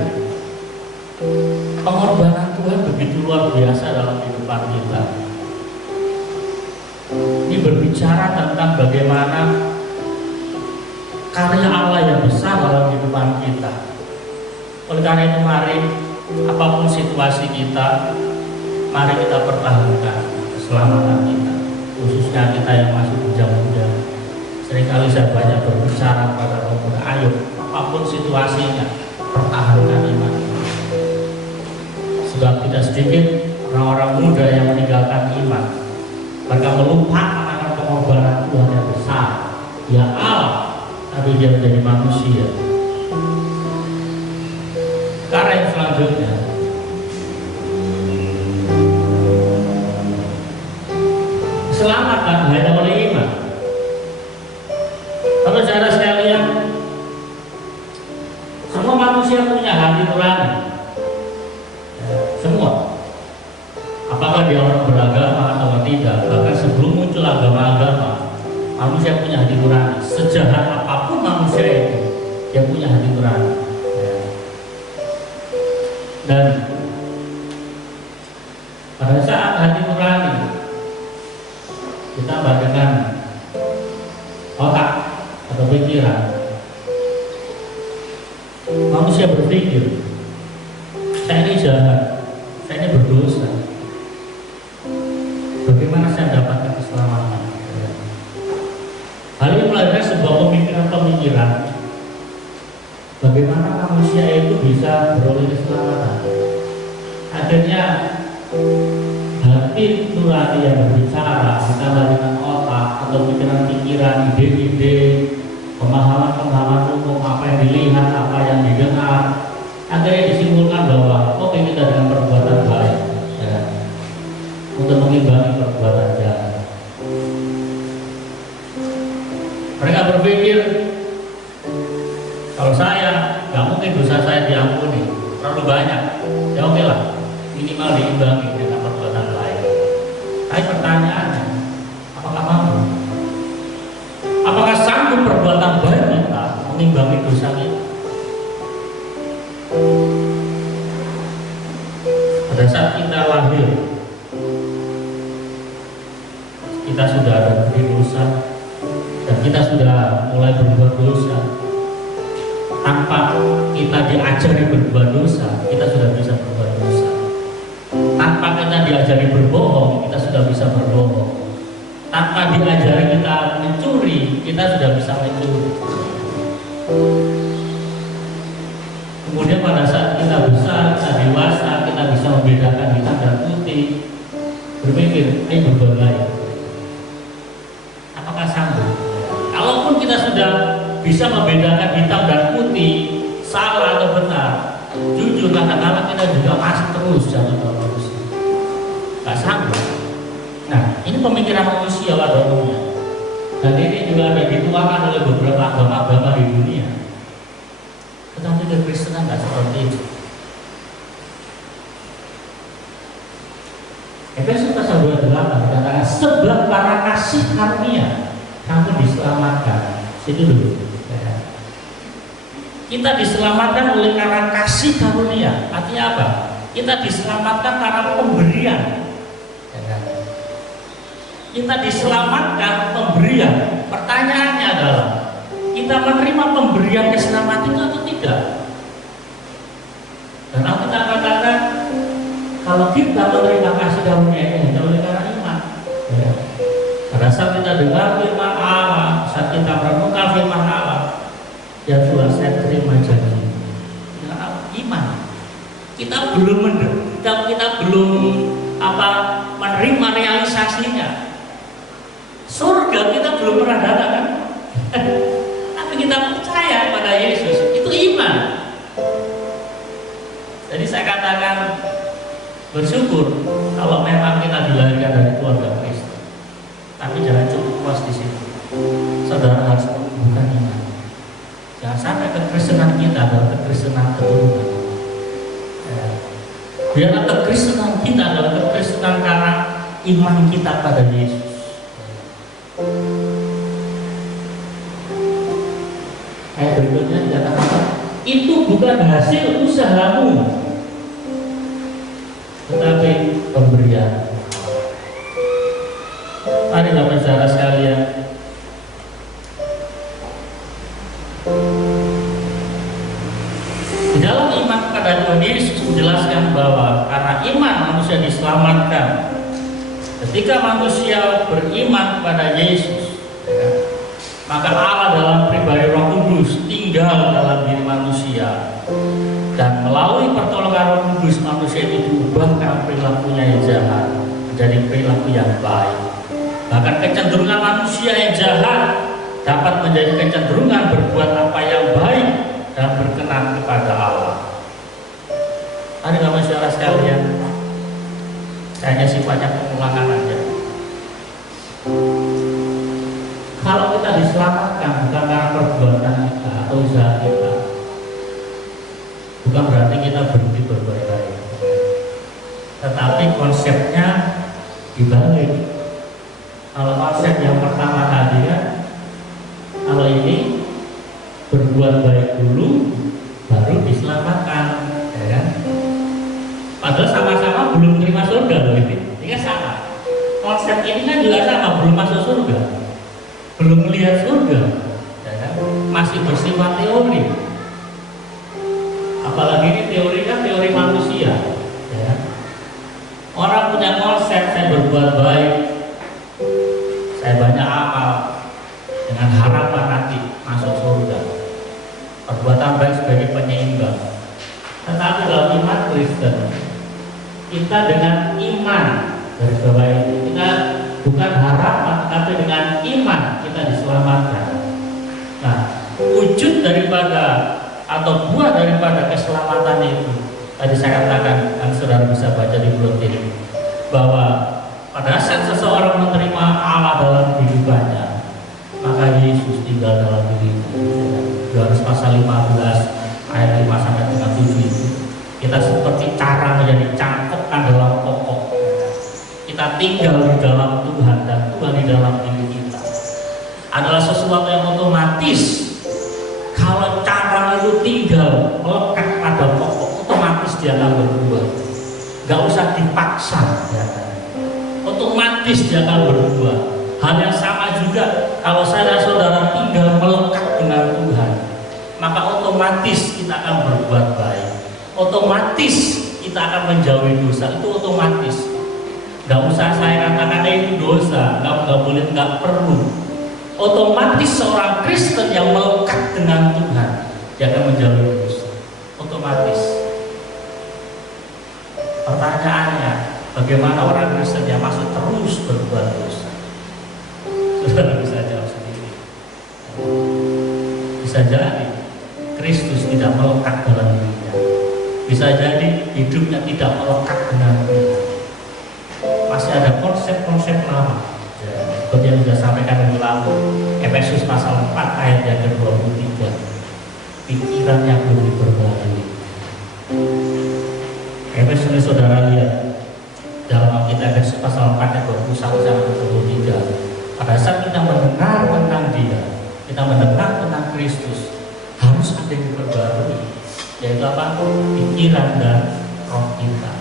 pengorbanan Tuhan begitu luar biasa dalam kehidupan kita. Ini berbicara tentang bagaimana karya Allah yang besar dalam kehidupan kita. Oleh karena itu mari apapun situasi kita, mari kita pertahankan keselamatan kita, khususnya kita yang masih muda-muda. Seringkali saya banyak berbicara pada pemuda, ayo apapun situasinya, pertahankan iman. Sebab tidak sedikit orang-orang muda yang meninggalkan iman. Mereka melupakan akan pengorbanan Tuhan yang besar. Ya Allah, tapi dia menjadi manusia. Karena yang selanjutnya, diselamatkan hanya oleh iman. Kalau saudara sekalian, semua manusia punya hati nurani. Semua. Apakah dia orang beragama atau tidak? Bahkan sebelum muncul agama-agama, manusia punya hati nurani. Sejahat apapun manusia itu, dia punya hati nurani. Dan pada saat hati nurani ditambah dengan otak atau pikiran, manusia berpikir, saya ini jahat, saya ini berdosa, bagaimana saya mendapatkan keselamatan? Hal ini melahirkan sebuah pemikiran-pemikiran bagaimana manusia itu bisa beroleh keselamatan. Akhirnya hati nurani yang berbicara ditambah dengan otak atau pikiran-pikiran, ide-ide, pemahaman-pemahaman umum, apa yang dilihat, apa yang didengar, akhirnya disimpulkan bahwa oke, kita dengan berpikir kalau saya nggak mungkin dosa saya diampuni terlalu banyak, ya oke lah, minimal diimbangi dengan perbuatan lain. Tapi pertanyaannya, apakah mampu? Apakah sanggup perbuatan baik kita mengimbangi dosa kita? Pada saat kita lahir, kita sudah ada budi dosa dan kita sudah mulai berbuat dosa. Tanpa kita diajari berbuat dosa, kita sudah bisa berbuat dosa. Tanpa kita diajari berbohong, kita sudah bisa berbohong. Tanpa diajari kita mencuri, kita sudah bisa mencuri. Kemudian pada saat kita besar, kita dewasa, kita bisa membedakan hitam dan putih. Berpikir, ayo berbuat baik. Apakah sanggup? Kalaupun kita sudah bisa membedakan hitam dan putih, salah atau benar, jujur kadang-kadang kita juga masih terus jalan terus, nggak sanggup. Nah, ini pemikiran manusia pada umumnya, dan ini juga ada dituangkan oleh beberapa agama-agama di dunia. Tetapi kekristenan nggak seperti itu. Efesus pasal 28 dikatakan, sebab karena kasih karunia kamu diselamatkan. Situ dulu. Kita diselamatkan oleh karena kasih karunia. Artinya apa? Kita diselamatkan karena pemberian. Kita diselamatkan pemberian. Pertanyaannya adalah, kita menerima pemberian keselamatan itu atau tidak? Dan kita katakan, kalau kita menerima kasih karunia ini hanya oleh karena iman. Pada saat kita dengar firman Allah, saat kita merenungkan firman Allah, ya Tuhan, saya terima janji. Karena iman, kita belum menerima realisasinya. Surga kita belum pernah datang kan? Tapi kita percaya pada Yesus, itu iman. Jadi saya katakan bersyukur kalau memang kita dilahirkan dari keluarga Kristen. Tapi jangan cukup puas di situ. Saudara harus menumbuhkan iman. Jangan sampai kekristenan kita adalah kekristenan keturunan. Biarlah kekristenan kita adalah kekristenan karena iman kita pada Yesus. Ayat berikutnya dikatakan, itu bukan hasil usahamu, tetapi pemberian. Mari Bapak saudara sekalian, di dalam iman kepada Tuhan Yesus menjelaskan bahwa karena iman manusia diselamatkan. Ketika manusia beriman kepada Yesus, maka Allah dalam pribadi Roh Kudus tinggal dalam diri manusia, dan melalui pertolongan Roh Kudus manusia itu diubahkan perilakunya yang jahat menjadi perilaku yang baik. Bahkan kecenderungan manusia yang jahat dapat menjadi kecenderungan berbuat apa yang baik dan berkenan kepada Allah. Ada nggak saudara sekalian? Saya hanya sifatnya pengulangan aja. Kalau kita diselamatkan bukan karena perbuatan kita atau usaha kita, bukan berarti kita berhenti berbuat baik. Tetapi konsepnya dibalik. Kalau konsep yang pertama tadi kan, kalau ini berbuat baik dulu, baru diselamatkan, ya kan? Padahal sama-sama belum terima surga loh ini. Ini kan sama. Konsep ini kan juga sama, belum masuk surga, belum melihat surga, ya kan? Masih bersifat teori. Apalagi ini teori kan teori manusia, ya kan? Orang punya konsep saya berbuat baik, saya banyak amal dengan harapan nanti masuk surga. Perbuatan baik sebagai penyeimbang. Tetapi dalam iman Kristen, kita dengan iman dari bawah ini, kita bukan harapan, tapi dengan iman kita diselamatkan. Nah, wujud daripada atau buah daripada keselamatan itu, tadi saya katakan, yang saudara bisa baca di buletin, bahwa pada saat seseorang menerima Allah dalam kehidupannya, maka Yesus tinggal dalam dirimu. Yohanes pasal 15 ayat 5 sampai 7 itu kita seperti cara menjadi cangkokkan dalam pokok. Kita tinggal di dalam Tuhan dan Tuhan di dalam diri kita. Adalah sesuatu yang otomatis. Kalau cara itu tinggal melekat pada pokok, otomatis dia akan berbuah. Gak usah dipaksa, ya. Otomatis dia akan berbuah. Hal yang sama juga kalau saya dan saudara tinggal melekat dengan Tuhan, maka otomatis kita akan berbuat baik. Otomatis kita akan menjauhi dosa. Itu otomatis. Gak usah saya katakan itu dosa, gak boleh, gak perlu. Otomatis seorang Kristen yang melekat dengan Tuhan, dia akan menjauhi dosa. Otomatis. Pertanyaannya, bagaimana orang Kristen yang masih terus berbuat dosa? Saudara bisa jawab sendiri. Bisa jadi Kristus tidak melekat dalam dirinya. Bisa jadi hidupnya tidak melekat dengan Tuhan. Masih ada konsep-konsep lama. Seperti yang sudah sampaikan minggu lalu, Efesus pasal 4 ayat yang ke-23. Pikiran yang belum diperbarui. Efesus ini saudara lihat dalam Alkitab Efesus pasal 4 ayat 21 sampai 23. Pada saat kita mendengar tentang Dia, kita mendengar tentang Kristus, harus ada yang diperbarui, yaitu apa? Pikiran dan roh kita.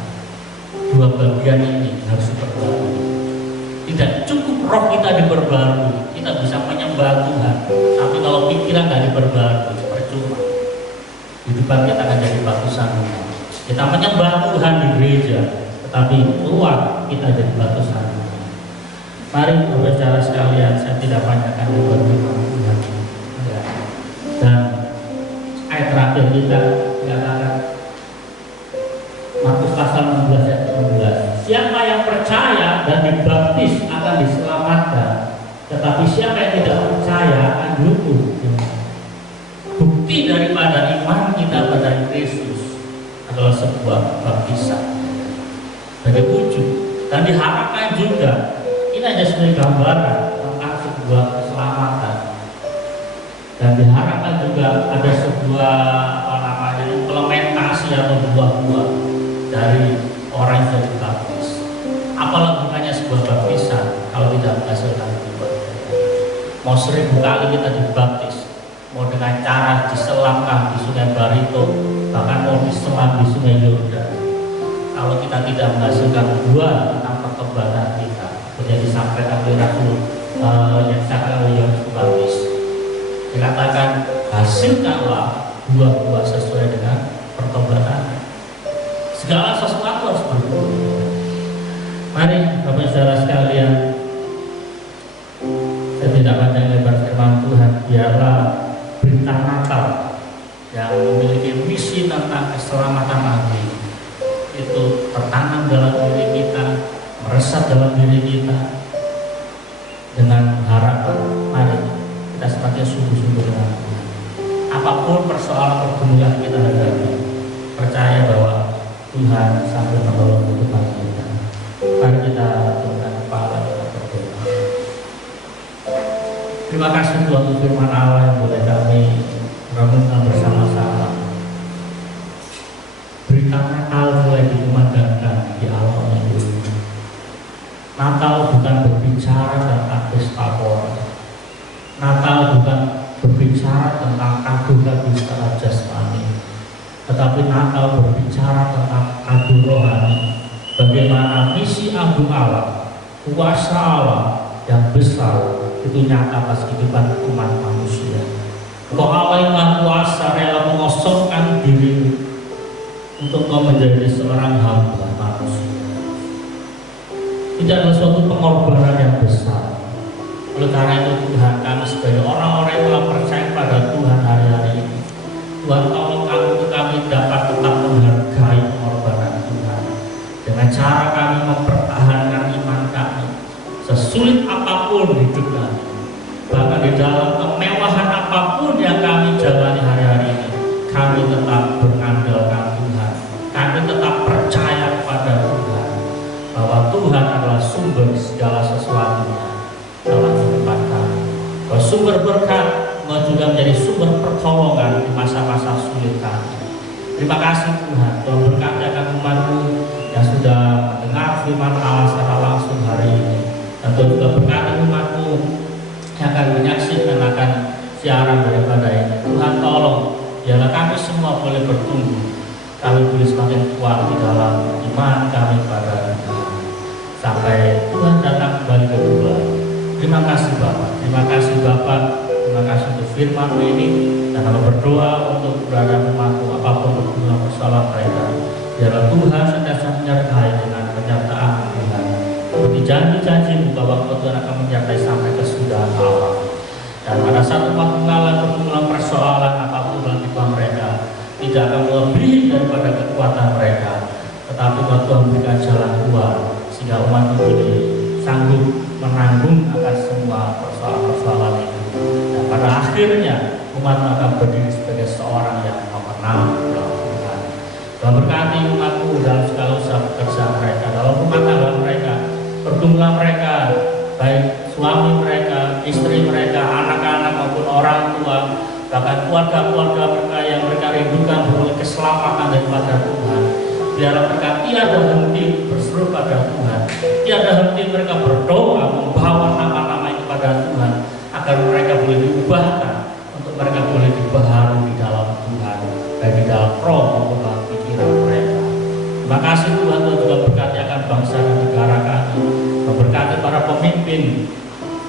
Dua bagian ini harus diperbarui. Tidak cukup roh kita diperbarui, kita bisa menyembah Tuhan, tapi kalau pikiran nggak diperbarui, percuma. Kehidupan kita akan jadi batu sandungan. Kita menyembah Tuhan di gereja, tetapi keluar kita jadi batu sandungan. Mari saudara sekalian, saya tidak banyakkan lebar firman Tuhan. Dan ayat terakhir kita dikatakan Markus pasal 16 ayat 16. Siapa yang percaya dan dibaptis akan diselamatkan, tetapi siapa yang tidak percaya akan dihukum. Bukti daripada iman kita pada Kristus adalah sebuah baptisan sebagai wujud, dan diharapkan juga ini hanya sebagai gambaran tentang sebuah keselamatan, dan diharapkan juga ada sebuah implementasi atau buah-buah dari orang yang sudah dibaptis. Apalah gunanya sebuah baptisan kalau tidak menghasilkan buah? Mau 1000 kali kita dibaptis, mau dengan cara diselamkan di Sungai Barito, bahkan mau diselam di Sungai Yordan, kalau kita tidak menghasilkan buah tentang pertobatan kita, menjadi disampaikan oleh Rasul yang saya Yohanes Pembaptis, dikatakan hasilkanlah buah-buah sesuai dengan pertobatan. Segala sesuatu harus berbuah. Mari Bapak Saudara sekalian, saya tidak panjang lebar firman Tuhan, biarlah berita Natal yang memiliki misi tentang keselamatan hati itu tertanam dalam diri kita, meresap dalam diri kita, dengan harapan mari kita semakin sungguh-sungguh dengan Tuhan. Apapun persoalan pergumulan kita hadapi, percaya bahwa Tuhan sambil menolong kehidupan kita. Mari kita tundukkan kepala, kita berdoa. Terima kasih Tuhan untuk firman Allah yang boleh kami renungkan bersama-sama. Berita Natal mulai dikumandangkan di alam ini. Natal bukan berbicara tentang pesta-pora. Natal bukan berbicara tentang kado-kado secara jasmani, tetapi Natal berbicara tentang kado rohani. Bagaimana misi agung Allah, kuasa Allah yang besar itu nyata atas kehidupan umat manusia. Engkau Allah yang Maha Kuasa rela mengosongkan diri untuk kau menjadi seorang hamba manusia. Tidak ada suatu pengorbanan yang besar. Oleh karena itu Tuhan, kami sebagai orang-orang yang telah percaya pada Tuhan hari-hari ini, Tuhan tolong kami dapat tetap menghargai pengorbanan Tuhan dengan cara kami mempertahankan iman kami sesulit apapun hidup kami, bahkan di dalam kemewahan apapun yang kami jalani hari-hari ini, kami tetap mengandalkan Tuhan, kami tetap percaya kepada Tuhan bahwa Tuhan adalah sumber segala sesuatunya dalam kehidupan kami, bahwa sumber berkat Terima kasih Tuhan, Tuhan berkati akan umat-Mu yang sudah mendengar firman Allah secara langsung hari ini. Dan Tuhan juga berkati umat-Mu yang akan menyaksikan akan siaran daripada ini. Tuhan tolong, biarlah kami semua boleh bertumbuh, kami boleh semakin kuat di dalam iman kami pada Tuhan. Sampai Tuhan datang kembali kedua. Terima kasih Bapak, terima kasih Bapak, terima kasih untuk firman ini. Dan kami berdoa untuk berada umat-Mu apapun persoalan mereka. Biarlah Tuhan senantiasa menyertai dengan penyertaan Tuhan. Seperti janji-janji-Mu bahwa Tuhan akan menyertai sampai kesudahan Allah. Dan pada saat umat mengalami pergumulan persoalan apapun dalam hidup mereka, tidak akan melebihi daripada kekuatan mereka. Tetapi Tuhan berikan jalan keluar sehingga umat ini sanggup menanggung akan semua persoalan-persoalan itu. Dan pada akhirnya umat akan berdiri sebagai seorang yang memenang dalam Tuhan. Tuhan berkati umat-Mu dalam segala usaha pekerjaan mereka, dalam rumah tangga mereka, pergumulan mereka, baik suami mereka, istri mereka, anak-anak maupun orang tua, bahkan keluarga-keluarga mereka yang mereka rindukan beroleh keselamatan daripada Tuhan. Biarlah mereka tiada henti berseru pada Tuhan, tiada henti mereka berdoa membawa nama-nama itu pada Tuhan, agar mereka boleh diubahkan, untuk mereka boleh dibaharui di dalam Tuhan, baik di dalam roh maupun dalam pikiran mereka. Terima kasih Tuhan, Tuhan juga berkati akan bangsa dan negara kami, memberkati para pemimpin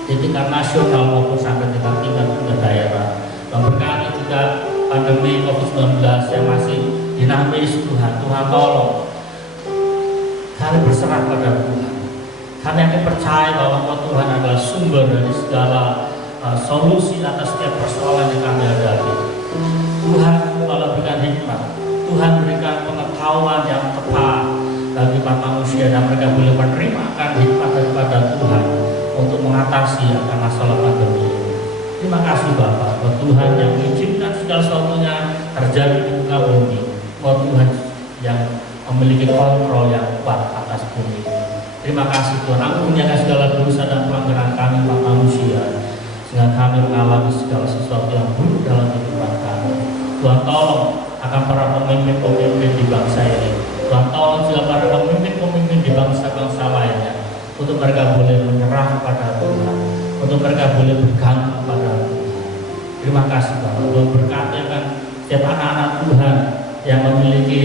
di tingkat nasional maupun sampai tingkat daerah. Memberkati juga pandemi COVID-19 yang masih dinamis Tuhan. Tuhan tolong kami berserah pada Tuhan. Kami akan percaya bahwa Tuhan adalah sumber dari segala solusi atas setiap persoalan yang kami hadapi. Tuhan kalau berikan hikmat, Tuhan berikan pengetahuan yang tepat bagi umat manusia dan mereka boleh menerima akan hikmat daripada Tuhan untuk mengatasi akan masalah pandemi ini. Terima kasih Bapak, buat Tuhan yang mengizinkan segala sesuatunya terjadi di muka bumi, buat Tuhan yang memiliki kontrol yang kuat atas bumi. Terima kasih Tuhan, ampunikan segala dosa dan pelanggaran kami umat manusia, sehingga kami mengalami segala sesuatu yang buruk dalam kehidupan kami. Tuhan tolong akan para pemimpin-pemimpin di bangsa ini. Tuhan tolong juga para pemimpin-pemimpin di bangsa-bangsa lainnya, untuk mereka boleh menyerah kepada Tuhan, untuk mereka boleh bergantung pada Tuhan. Terima kasih Bapak, Tuhan berkati akan setiap anak-anak Tuhan yang memiliki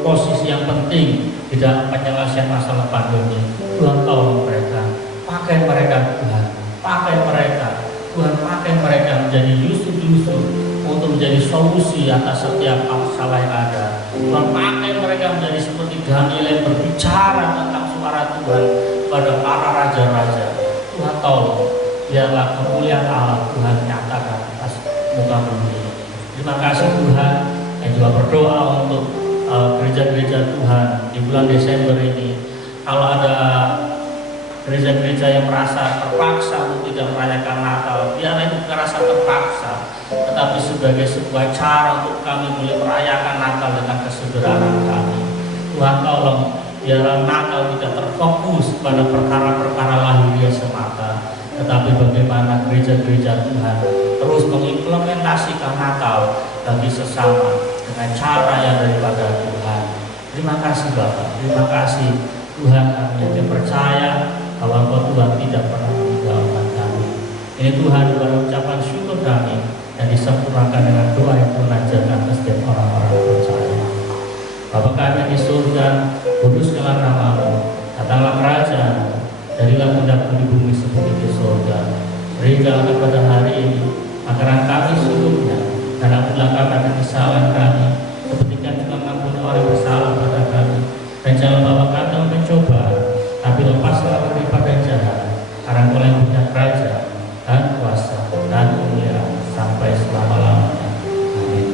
posisi yang penting di dalam penyelesaian masalah pandemi. Tuhan tolong mereka, pakai mereka Tuhan, pakai mereka Tuhan, pakai mereka menjadi yusuf-yusuf untuk menjadi solusi atas setiap masalah yang ada. Tuhan pakai mereka menjadi seperti Daniel yang berbicara tentang suara Tuhan pada para raja-raja. Tuhan tolong, biarlah kemuliaan Allah Tuhan nyatakan atas muka bumi. Terima kasih Tuhan. Saya juga berdoa untuk gereja-gereja Tuhan di bulan Desember ini. Kalau ada gereja-gereja yang merasa terpaksa untuk tidak merayakan Natal, biarlah itu merasa terpaksa, tetapi sebagai sebuah cara untuk kami boleh merayakan Natal dengan kesederhanaan kami. Tuhan tolong, biarlah Natal tidak terfokus pada perkara-perkara lahiriah semata, tetapi bagaimana gereja-gereja Tuhan terus mengimplementasikan Natal bagi sesama dengan cara yang daripada Tuhan. Terima kasih Bapak, terima kasih Tuhan, kami yang percaya bahwa Tuhan tidak pernah meninggalkan kami. Ini Tuhan bukan ucapan syukur kami yang disempurnakan dengan doa yang Tuhan ajarkan ke setiap orang-orang percaya. Bapa kami di surga, kuduskanlah nama-Mu, datanglah kerajaan, jadilah kehendak-Mu di bumi seperti di surga. Berikanlah kepada hari ini makanan kami secukupnya, dan ampunilah kami akan kesalahan kami, seperti kami juga mengampuni orang yang bersalah pada kami. Dan jangan bawa kami dalam pencobaan, tapi lepaslah kami daripada jahat, karena Engkau yang punya kerajaan dan kuasa dan kemuliaan sampai selama-lamanya. Amin.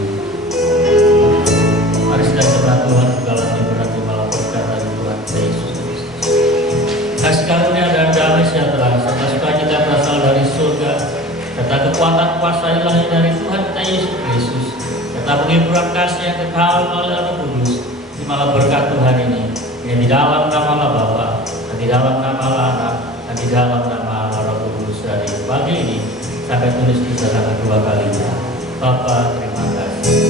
Mari kita berdoa Tuhan segala berarti malam berkat dari Tuhan Yesus Kristus. Kasih karunia dan damai sejahtera serta sukacita berasal dari surga, serta kekuatan kuasa ilahi dari Tuhan kita Yesus Kristus, serta penghiburan kasih yang kekal oleh Roh Kudus di malam berkat Tuhan ini, yang di dalam nama Bapa, dan di dalam nama Anak, dan di dalam nama Roh Kudus dari pagi ini sampai tulis di sana kedua kalinya. Bapa, terima kasih.